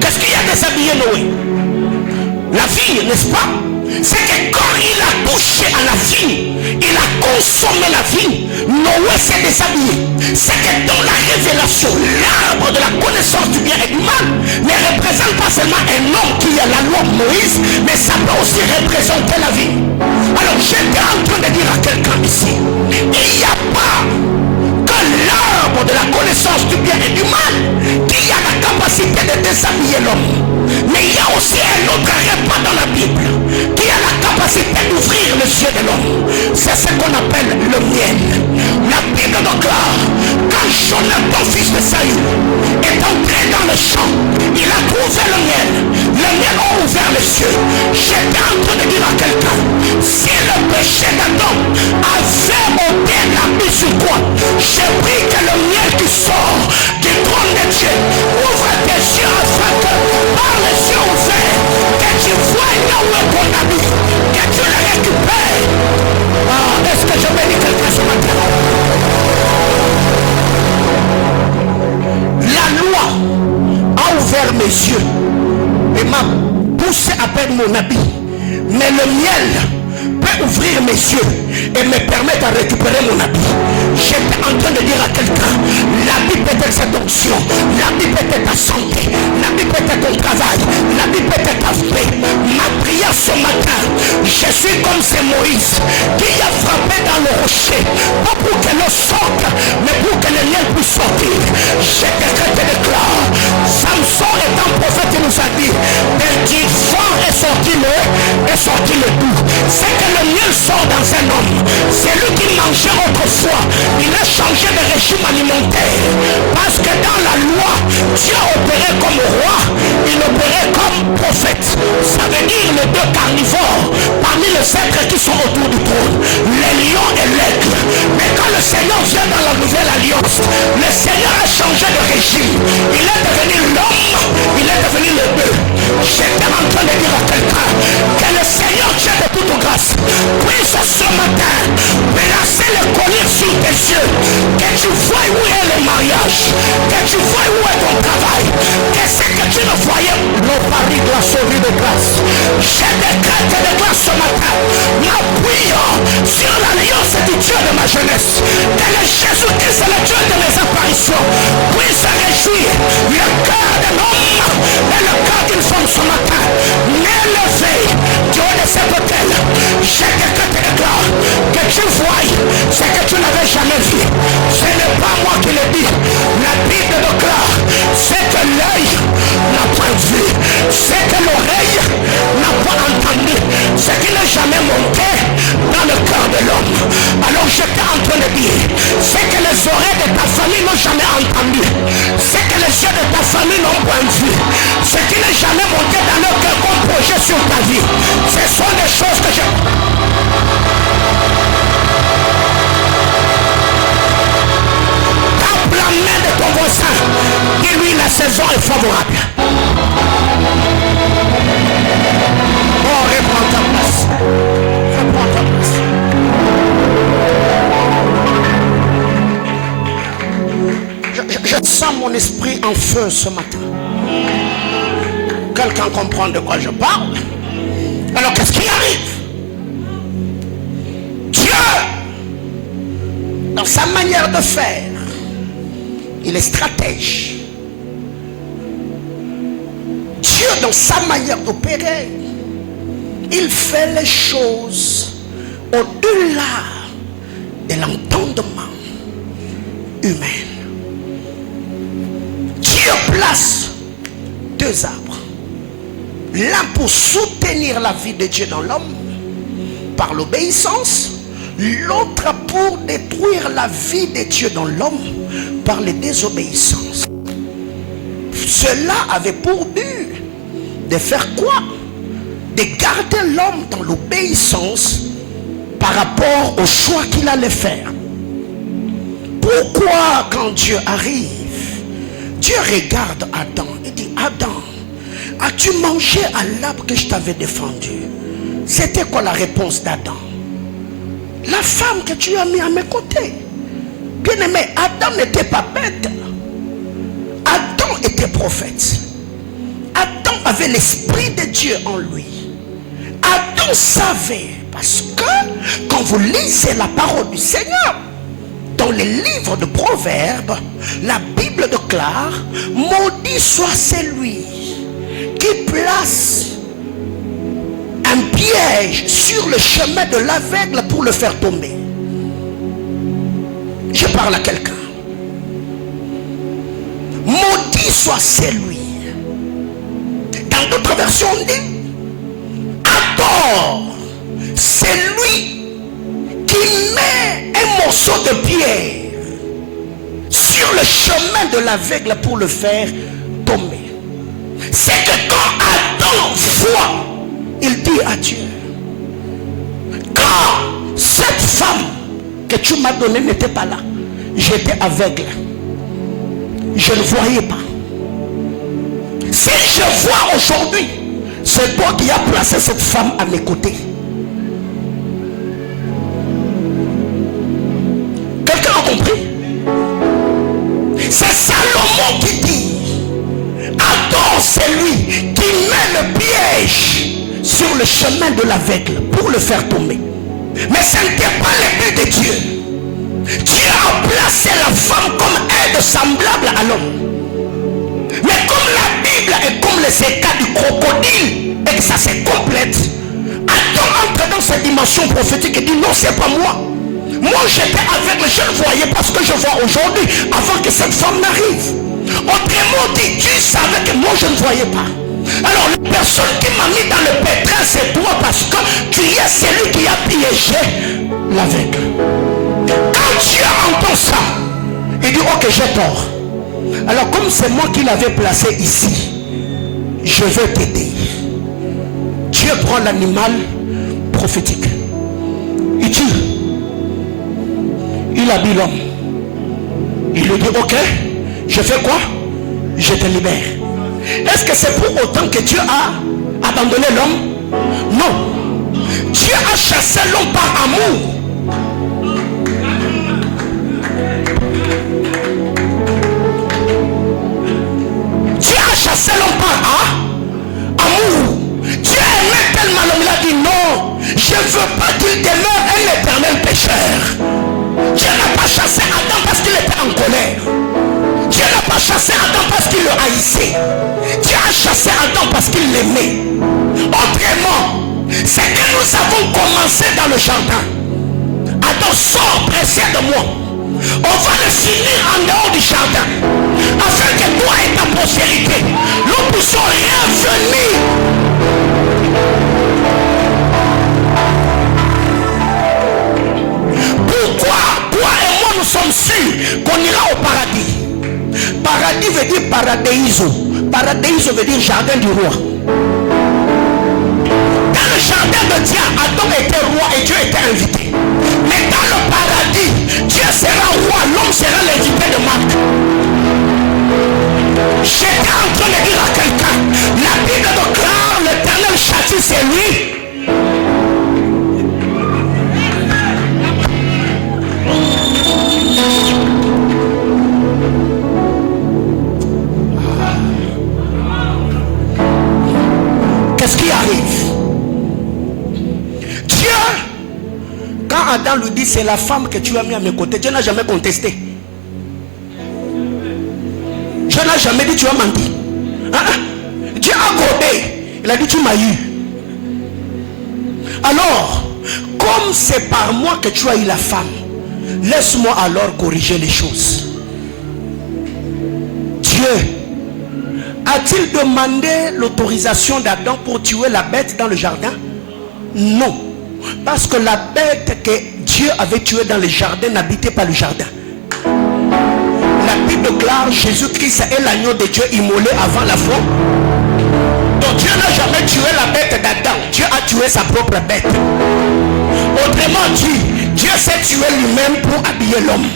Qu'est-ce qu'il y a déshabillé Noé? La vigne, n'est-ce pas? C'est que quand il a touché à la vigne, il a consommé la vigne, Noé s'est déshabillé. C'est que dans la révélation, l'arbre de la connaissance du bien et du mal ne représente pas seulement un homme qui a la loi Moïse, mais ça peut aussi représenter la vie. Alors j'étais en train de dire à quelqu'un ici, il n'y a pas que l'arbre de la connaissance du bien et du mal qui a la capacité de déshabiller l'homme. Mais il y a aussi un autre repas dans la Bible qui a la capacité d'ouvrir les yeux de l'homme. C'est ce qu'on appelle le miel. La Bible déclare, quand Jonathan, fils de Saül, est entré dans le champ. Il a trouvé le miel. Le miel a ouvert les cieux. J'étais en train de dire à quelqu'un, si le péché d'Adam avait ôté la vie sur toi, j'ai pris que le miel qui sort du trône de Dieu ouvre tes yeux afin que par les yeux ouverts, que tu vois là où est ton ami, que tu le récupères. Ah, est-ce que je bénis quelqu'un ce matin? La loi a ouvert mes yeux et m'a poussé à perdre mon habit. Mais le miel peut ouvrir mes yeux et me permettre de récupérer mon habit. J'étais en train de dire à quelqu'un, l'habit peut être cette onction, l'habit peut être ta santé, l'habit peut être ton travail, l'habit peut être ta paix. Ma prière ce matin, je suis comme c'est Moïse qui a frappé dans le rocher, pas pour que l'eau sorte, mais pour que le miel puisse sortir. Je déclare, Samson étant prophète, il nous a dit, du vent est sorti le doux. C'est que le miel sort dans un homme. C'est lui qui mangeait autrefois. Il a changé de régime alimentaire. Parce que dans la loi, Dieu opérait comme roi, il opérait comme prophète. Ça veut dire les deux carnivores parmi les êtres qui sont autour du trône, les lions et l'aigle. Mais quand le Seigneur vient dans la nouvelle alliance, le Seigneur a changé de régime. Il est devenu l'homme, il est devenu le deux. J'étais en train de dire à quelqu'un que le Seigneur Dieu de toute grâce puisse ce matin placer le collier sur tes yeux, que tu vois où est le mariage, que tu vois où est ton travail, que ce que tu ne voyais, le pari de la sauver de grâce. Je décrète de grâce ce matin, m'appuyant sur l'alliance du Dieu de ma jeunesse, que le Jésus-Christ, le Dieu de mes apparitions, puisse réjouir le cœur de l'homme et le cœur d'une femme ce matin. M'élever du haut de cette hôtel, je déclare que tu vois ce que tu n'avais jamais vu. Ce n'est pas moi qui le dis. La Bible déclare, c'est que l'œil n'a pas vu, c'est que l'oreille n'a pas entendu, ce qui n'est jamais monté dans le cœur de l'homme. Alors j'étais en train de dire, c'est que les oreilles de ta famille n'ont jamais entendu, c'est que les yeux de ta famille n'ont pas vu, ce qui n'est jamais monté dans le cœur comme projet sur ta vie. Ce sont des choses que je... Tape la main de ton voisin, dis-lui la saison est favorable. Oh, reprends ta place. Reprends ta place. Je sens mon esprit en feu ce matin. Quelqu'un comprend de quoi je parle? Alors qu'est-ce qui arrive? Dieu, dans sa manière de faire, il est stratège. Dieu, dans sa manière d'opérer, il fait les choses au-delà de l'entendement humain. Dieu place deux arbres. L'un pour soutenir la vie de Dieu dans l'homme par l'obéissance, l'autre pour détruire la vie de Dieu dans l'homme par les désobéissances. Cela avait pour but de faire quoi? De garder l'homme dans l'obéissance par rapport au choix qu'il allait faire. Pourquoi quand Dieu arrive, Dieu regarde Adam et dit, Adam, as-tu mangé à l'arbre que je t'avais défendu? C'était quoi la réponse d'Adam? La femme que tu as mis à mes côtés. Bien aimé, Adam n'était pas bête. Adam était prophète. Adam avait l'esprit de Dieu en lui. Adam savait, parce que quand vous lisez la parole du Seigneur, dans les livres de Proverbes, la Bible déclare, maudit soit celui qui place un piège sur le chemin de l'aveugle pour le faire tomber. Je parle à quelqu'un. Maudit soit celui. Dans d'autres versions on dit, adore celui qui met un morceau de pierre sur le chemin de l'aveugle pour le faire tomber, c'est que quand Adam voit, il dit à Dieu, quand cette femme que tu m'as donnée n'était pas là, j'étais aveugle, je ne voyais pas. Si je vois aujourd'hui, c'est toi qui as placé cette femme à mes côtés. Quelqu'un a compris? C'est Salomon qui dit, Adam c'est lui qui met le piège sur le chemin de l'aveugle pour le faire tomber. Mais ce n'était pas le but de Dieu. Dieu a placé la femme comme aide semblable à l'homme. Mais comme la Bible est comme les écailles du crocodile et que ça se complète, Adam entre dans cette dimension prophétique et dit non, c'est pas moi. Moi j'étais aveugle, je ne voyais pas ce que je vois aujourd'hui avant que cette femme n'arrive. Autrement dit, Dieu savait que moi je ne voyais pas. Alors la personne qui m'a mis dans le pétrin, c'est toi parce que tu es celui qui a piégé l'aveugle. Quand Dieu entend ça, il dit ok, j'ai tort. Alors comme c'est moi qui l'avais placé ici, je vais t'aider. Dieu prend l'animal prophétique, il tue, il habille l'homme, il lui dit ok, je fais quoi? Je te libère. Est-ce que c'est pour autant que Dieu a abandonné l'homme? Non. Dieu a chassé l'homme par amour. Dieu a chassé l'homme par amour. Dieu aimait tellement l'homme, il a dit non, je ne veux pas qu'il demeure un éternel pécheur. Dieu n'a pas chassé Adam parce qu'il était en colère. Dieu n'a pas chassé Adam parce qu'il le haïssait. Dieu a chassé Adam parce qu'il l'aimait. Autrement, c'est que nous avons commencé dans le jardin. Adam, sort pressé de moi. On va le finir en dehors du jardin, afin que toi et ta postérité, nous puissions revenir. Pourquoi toi et moi nous sommes sûrs qu'on ira au paradis? Paradis veut dire paradeiso. Paradeiso veut dire jardin du roi. Dans le jardin de Dieu, Adam était roi et Dieu était invité. Mais dans le paradis, Dieu sera roi, l'homme sera l'invité de Marc. J'étais en train de dire à quelqu'un, la Bible déclare l'éternel châtie, c'est lui. Qu'est-ce qui arrive? Dieu, quand Adam lui dit c'est la femme que tu as mis à mes côtés, Dieu n'a jamais contesté. Dieu n'a jamais dit tu as menti. Dieu a accordé. Il a dit tu m'as eu. Alors, comme c'est par moi que tu as eu la femme, laisse-moi alors corriger les choses. Dieu a-t-il demandé l'autorisation d'Adam pour tuer la bête dans le jardin? Non. Parce que la bête que Dieu avait tuée dans le jardin n'habitait pas le jardin. La Bible déclare Jésus-Christ est l'agneau de Dieu immolé avant la foi. Donc Dieu n'a jamais tué la bête d'Adam. Dieu a tué sa propre bête. Autrement dit, Dieu s'est tué lui-même pour habiller l'homme.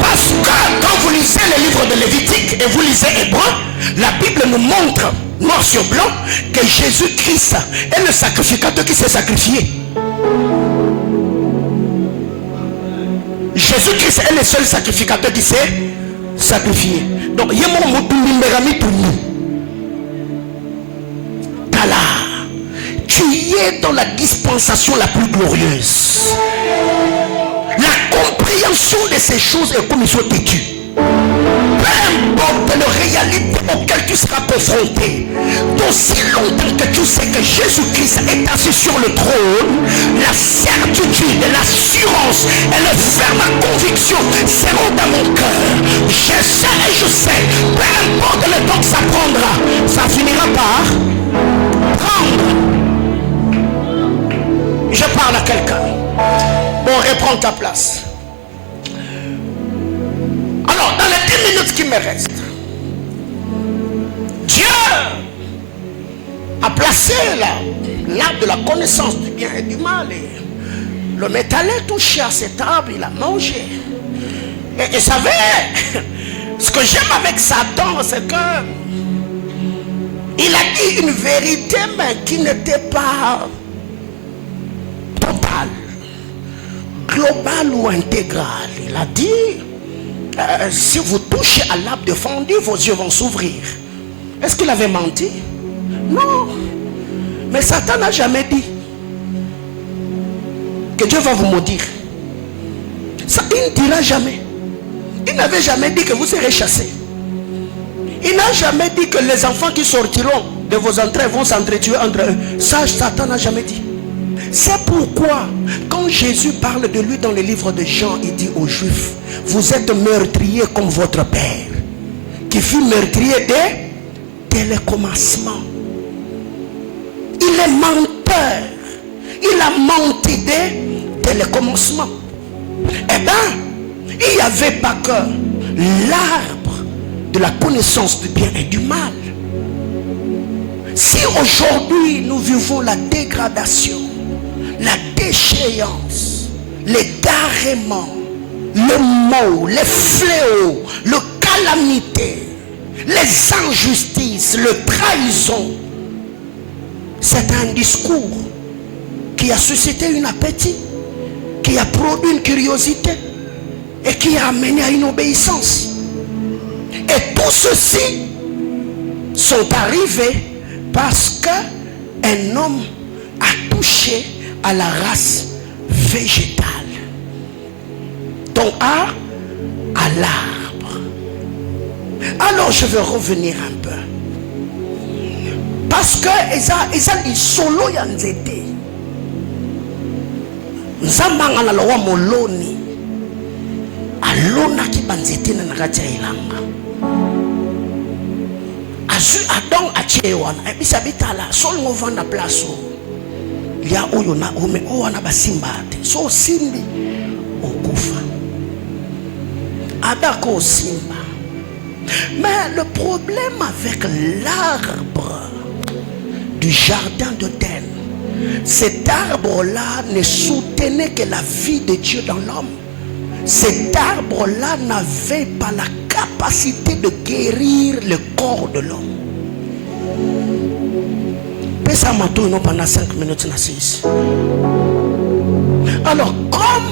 Parce que quand vous lisez le livre de Lévitique et vous lisez Hébreu, la Bible nous montre noir sur blanc que Jésus-Christ est le sacrificateur qui s'est sacrifié. Jésus-Christ est le seul sacrificateur qui s'est sacrifié. Donc, tu es dans la dispensation la plus glorieuse. La compréhension de ces choses est comme ils sont têtus. Peu importe la réalité auquel tu seras confronté, d'aussi longtemps que tu sais que Jésus-Christ est assis sur le trône, la certitude, l'assurance et la ferme conviction seront dans mon cœur. Je sais et je sais, peu importe le temps que ça prendra, ça finira par prendre. Je parle à quelqu'un. Bon, reprends ta place. minutes qui me restent. Dieu a placé l'arbre de la connaissance du bien et du mal. Et l'homme est allé toucher à cet arbre, il a mangé. Et savez, ce que j'aime avec Satan, c'est que il a dit une vérité, mais qui n'était pas totale, globale ou intégrale. Il a dit, si vous touchez à l'arbre défendu, vos yeux vont s'ouvrir. Est-ce qu'il avait menti? Non. Mais Satan n'a jamais dit que Dieu va vous maudire. Ça, il ne dira jamais. Il n'avait jamais dit que vous serez chassés. Il n'a jamais dit que les enfants qui sortiront de vos entrailles vont s'entretuer entre eux. Ça, Satan n'a jamais dit. C'est pourquoi, quand Jésus parle de lui dans le livre de Jean, il dit aux Juifs, vous êtes meurtriers comme votre Père, qui fut meurtrier dès le commencement. Il est menteur. Il a menti dès le commencement. Eh bien, il n'y avait pas que l'arbre de la connaissance du bien et du mal. Si aujourd'hui nous vivons la dégradation, la déchéance, l'égarement, le maux, les fléaux, le calamité, les injustices, le trahison, c'est un discours qui a suscité un appétit, qui a produit une curiosité et qui a amené à une obéissance. Et tout ceci sont arrivés parce qu'un homme a touché à la race végétale, donc à l'arbre. Alors je vais revenir un peu. Parce que ils solo ya nzete. Nzambanga na lowa moloni. Alona ki banzete na nakati ya ilanga. Azu Adam achewana. Ebisa bitala solo ngovanda plaso. Lia oyo na ome owana basimbate. So simbi okufa. Adako simba. Mais le problème avec l'arbre du jardin d'Éden, cet arbre-là ne soutenait que la vie de Dieu dans l'homme. Cet arbre-là n'avait pas la capacité de guérir le corps de l'homme. Pesa mato non pendant 5 minutes na 6. Alors comme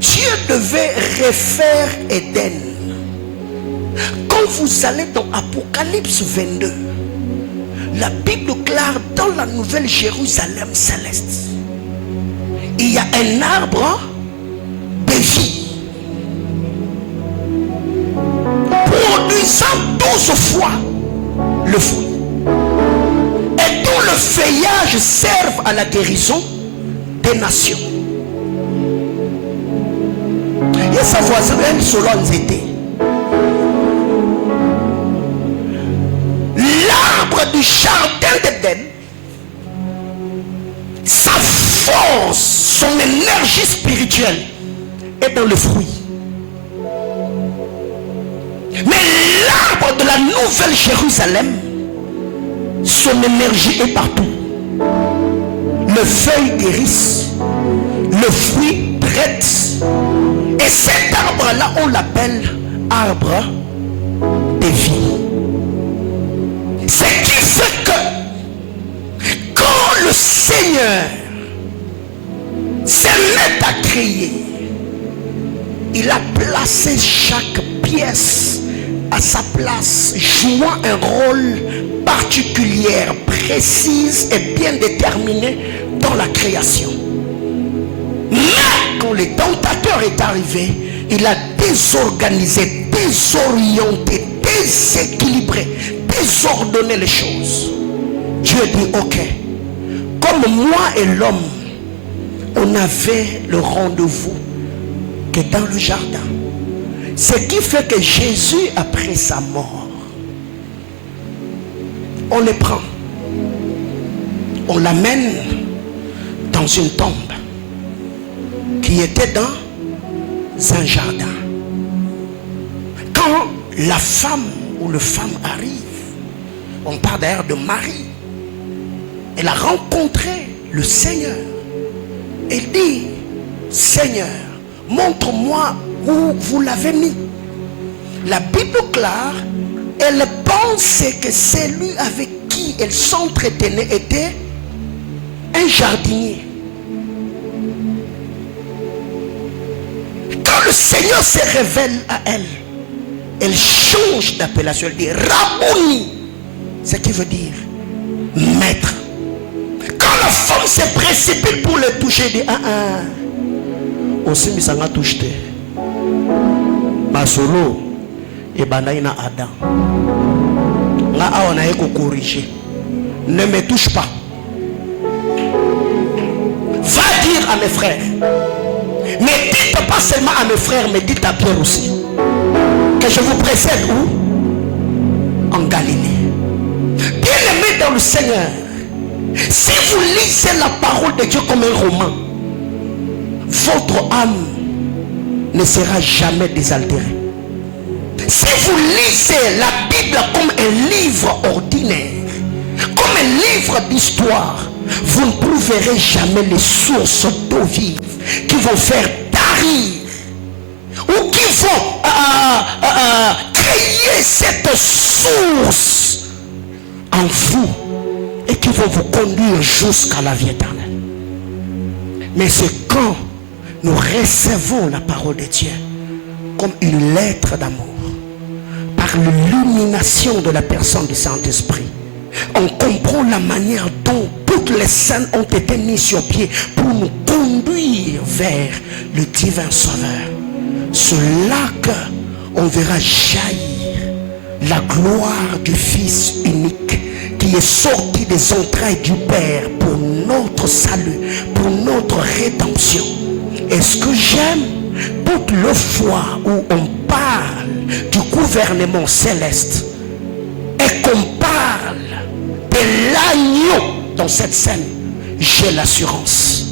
Dieu devait refaire Éden, quand vous allez dans Apocalypse 22, la Bible déclare dans la nouvelle Jérusalem céleste, il y a un arbre de vie produisant 12 fois le fruit et dont le feuillage serve à la guérison des nations. Et sa voisine selon était l'arbre du jardin d'Éden, sa force, son énergie spirituelle est dans le fruit. Mais l'arbre de la nouvelle Jérusalem, son énergie est partout. Le feuille guérisse, le fruit traite. Et cet arbre-là, on l'appelle arbre de vie. Ce qui fait que quand le Seigneur s'est mis à créer, il a placé chaque pièce à sa place, jouant un rôle particulier, précise et bien déterminé dans la création. Mais quand le tentateur est arrivé, il a désorganisé, désorienté, déséquilibré, désordonné les choses. Dieu dit ok, comme moi et l'homme, on avait le rendez-vous que dans le jardin. Ce qui fait que Jésus, après sa mort, on le prend, on l'amène dans une tombe qui était dans un jardin. la femme ou le femme arrive. On parle d'ailleurs de Marie. Elle a rencontré le Seigneur. Elle dit, Seigneur, montre-moi où vous l'avez mis. La Bible claire, elle pensait que celui avec qui elle s'entretenait était un jardinier. Quand le Seigneur se révèle à elle, elle change d'appellation. Elle dit Rabouni, ce qui veut dire maître. Quand la femme se précipite pour le toucher, elle dit aussi misanga touche te. Masolo et banaina Adam. Nga awana eko corriger. Ne me touche pas. Va dire à mes frères. Ne dites pas seulement à mes frères, mais dites à Pierre aussi. Que je vous précède où? En Galilée. Bien-aimés dans le Seigneur, si vous lisez la parole de Dieu comme un roman, votre âme ne sera jamais désaltérée. Si vous lisez la Bible comme un livre ordinaire, comme un livre d'histoire, vous ne trouverez jamais les sources d'eau vive qui vont faire tarir ou qui vont créer cette source en vous et qui vont vous conduire jusqu'à la vie éternelle. Mais c'est quand nous recevons la parole de Dieu comme une lettre d'amour, par l'illumination de la personne du Saint-Esprit, on comprend la manière dont toutes les scènes ont été mises sur pied pour nous conduire vers le divin Sauveur. C'est là qu'on verra jaillir la gloire du Fils unique qui est sorti des entrailles du Père pour notre salut, pour notre rédemption. Et ce que j'aime, toute le fois où on parle du gouvernement céleste et qu'on parle de l'agneau dans cette scène, j'ai l'assurance.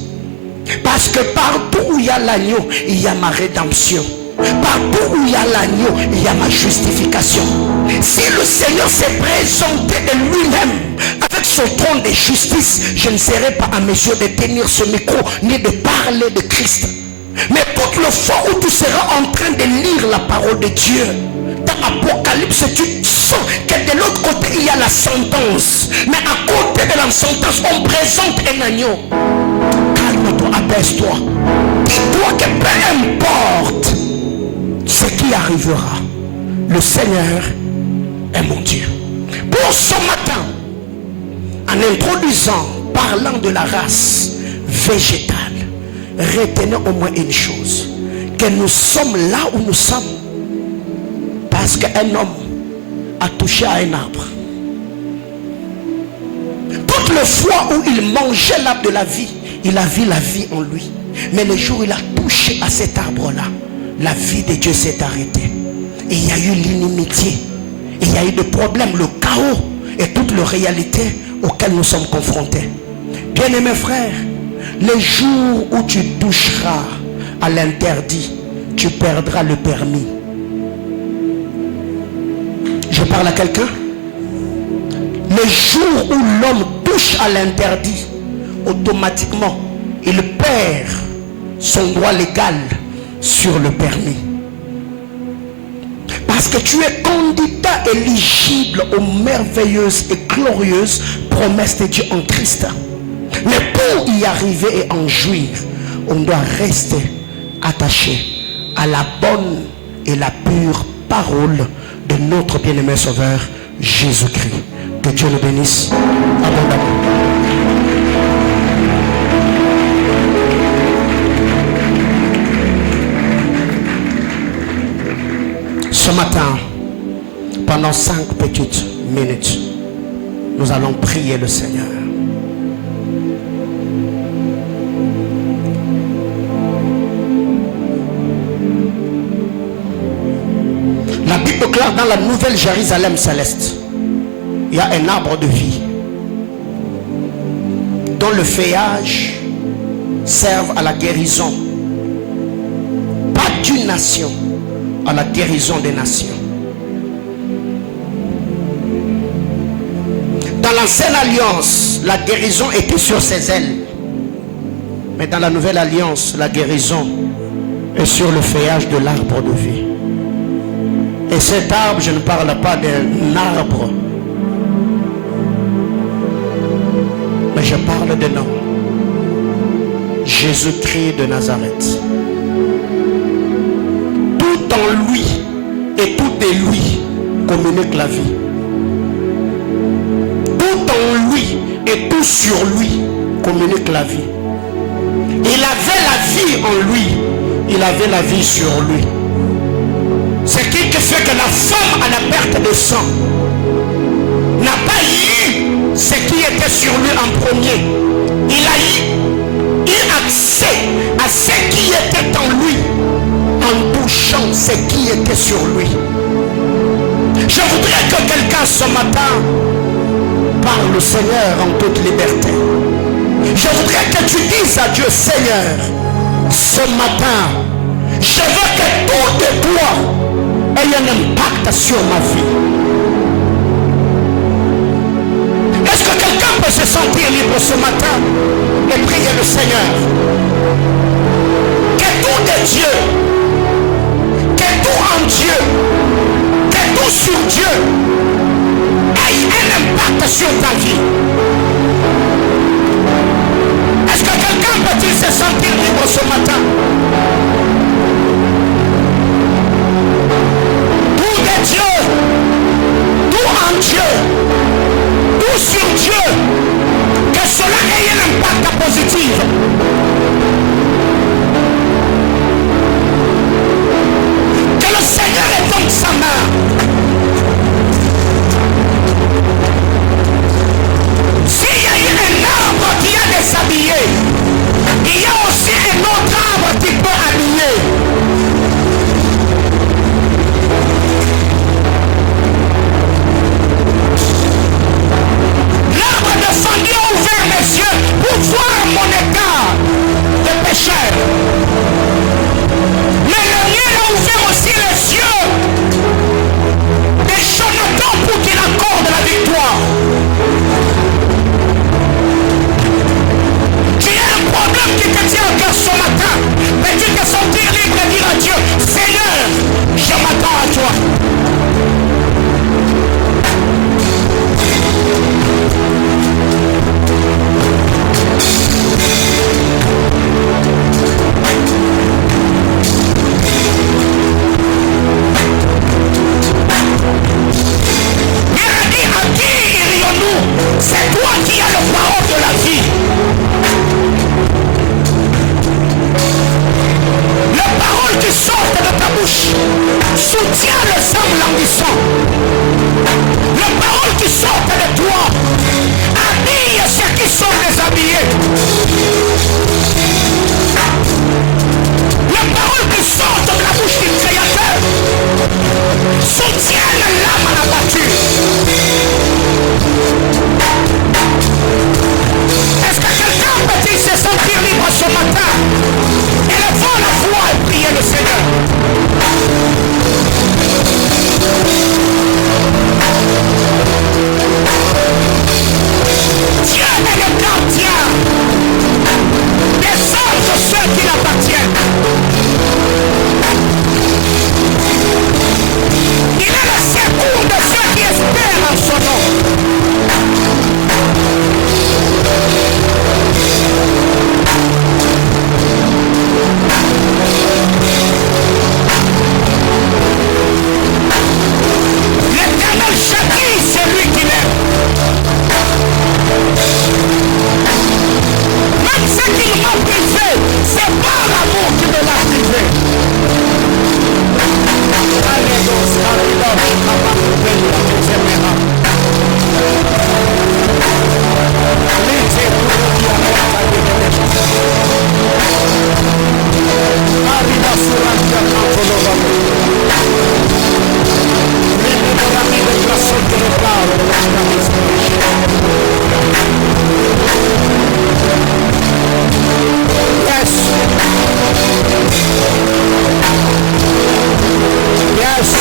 Parce que partout où il y a l'agneau, il y a ma rédemption. Partout où il y a l'agneau, il y a ma justification. Si le Seigneur s'est présenté de lui-même avec son trône de justice, je ne serai pas en mesure de tenir ce micro ni de parler de Christ. Mais toute le fois où tu seras en train de lire la parole de Dieu, dans Apocalypse, tu sens que de l'autre côté il y a la sentence. Mais à côté de la sentence, on présente un agneau. Calme-toi, apaise-toi. Dis-toi que peu importe ce qui arrivera, le Seigneur est mon Dieu. Pour ce matin, en introduisant, parlant de la race végétale, retenez au moins une chose, que nous sommes là où nous sommes parce qu'un homme a touché à un arbre. Toutes les fois où il mangeait l'arbre de la vie, il a vu la vie en lui. Mais le jour où il a touché à cet arbre-là, la vie de Dieu s'est arrêtée. Et il y a eu l'inimitié, et il y a eu des problèmes, le chaos et toutes les réalités auxquelles nous sommes confrontés. Bien-aimés frères, le jour où tu toucheras à l'interdit, tu perdras le permis. Je parle à quelqu'un? Le jour où l'homme touche à l'interdit, automatiquement, il perd son droit légal sur le permis. Parce que tu es candidat éligible aux merveilleuses et glorieuses promesses de Dieu en Christ. Mais pour y arriver et en jouir, on doit rester attaché à la bonne et la pure parole de notre bien-aimé Sauveur Jésus-Christ. Que Dieu le bénisse abondamment. Ce matin, pendant 5 petites minutes, nous allons prier le Seigneur. La Bible claire dans la nouvelle Jérusalem céleste, il y a un arbre de vie dont le feuillage serve à la guérison, pas d'une nation, à la guérison des nations. Dans l'ancienne alliance, la guérison était sur ses ailes. Mais dans la nouvelle alliance, la guérison est sur le feuillage de l'arbre de vie. Et cet arbre, je ne parle pas d'un arbre, mais je parle de nom. Jésus-Christ de Nazareth. Tout en lui et tout de lui communique la vie. Tout en lui et tout sur lui communique la vie. Il avait la vie en lui. Il avait la vie sur lui. C'est qui qui fait que la femme à la perte de sang n'a pas eu ce qui était sur lui en premier. Il a eu accès à ce qui était en lui en touchant ce qui était sur lui. Je voudrais que quelqu'un ce matin parle au Seigneur en toute liberté. Je voudrais que tu dises à Dieu, Seigneur, ce matin, je veux que tout de toi ait un impact sur ma vie. Est-ce que quelqu'un peut se sentir libre ce matin et prier le Seigneur? Que tout de Dieu, que tout en Dieu, que tout sur Dieu ait un impact sur ta vie. Est-ce que quelqu'un peut-il se sentir libre ce matin? Tout de Dieu, tout en Dieu, tout sur Dieu, que cela ait un impact positif. Que le Seigneur étende sa main. S'il y a eu un arbre qui a déshabillé, il y a aussi un autre arbre qui peut habiller. L'arbre défendu a ouvert les yeux pour voir mon état de pécheur. Mais le miel a ouvert aussi les yeux de Jonathan pour qu'il accorde la victoire. Problème qui te tient au cœur ce matin, peux-tu te sentir libre et dire à Dieu, Seigneur, je m'attends à toi. Viens dire à qui irions-nous? C'est toi qui as le parole de la vie. Qui sortent de ta bouche soutient le sang languissant. Les paroles qui sortent de toi habillent ceux qui sont déshabillés. Les paroles qui sortent de la bouche du Créateur soutiennent l'âme abattue. Est-ce que quelqu'un peut-il se sentir libre ce matin? Élevons la voix et priez le Seigneur. Dieu est le gardien des âmes de ceux qui l'appartiennent. Il est le secours de ceux qui espèrent en son nom. L'Éternel châtie celui qui l'aime. Même ce qu'il m'a privé, c'est pas l'amour qui me l'a privé. Yes.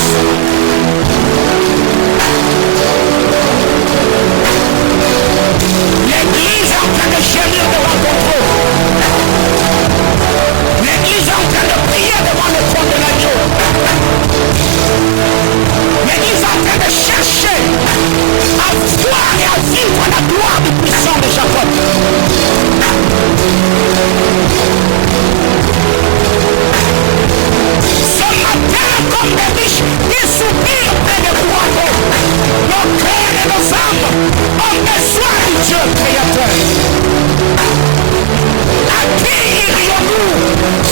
hommes ont besoin du Dieu créateur. À qui irions-nous